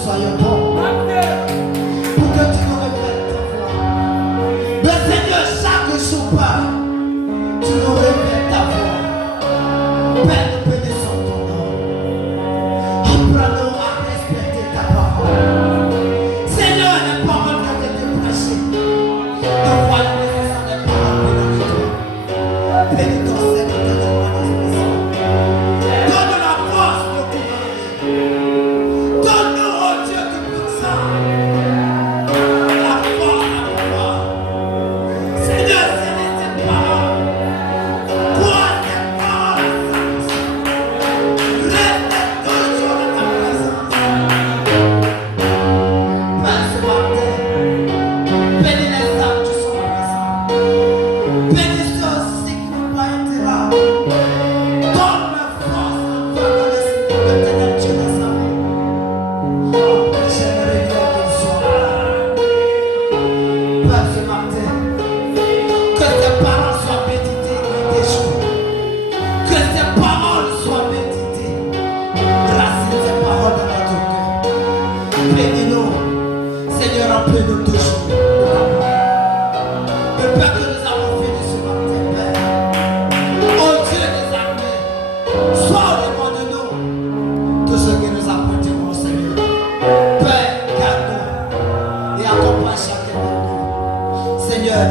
soyons bons. Pour que tu nous révèles ta voix. Mais Seigneur, chaque jour, Père, tu nous révèles ta voix. Père, nous bénissons ton nom. Apprenons à respecter ta parole. Seigneur, les paroles qui ont été prêchées, nous voyons que ce sont des paroles bénies de toi. Bénis ton Seigneur, que tu m'as maison. Donne la force de gouverner. Donne-nous, oh Dieu Tout-Puissant, la force à pouvoir. Seigneur, c'est tes paroles. Crois tes paroles. Reste toujours dans ta présence. Père, ce matin, bénis les âmes qui sont présentes. Bénis ceux aussi qui n'ont pas été là. Donne la force de faire le éternel Dieu dans sa vie. J'aimerais bien qu'ils soient là. Père, ce matin, que tes paroles soient méditées et déjouées. Que tes paroles soient méditées. Racine tes paroles dans notre cœur. Bénis-nous. Seigneur, remplis-nous toujours. Le Père que nous avons fini ce matin, Père. Oh Dieu des armées, sois au devant de nous. Tout ce que nous apporterons, Seigneur. Père, garde-nous et accompagne chacun de nous. Seigneur,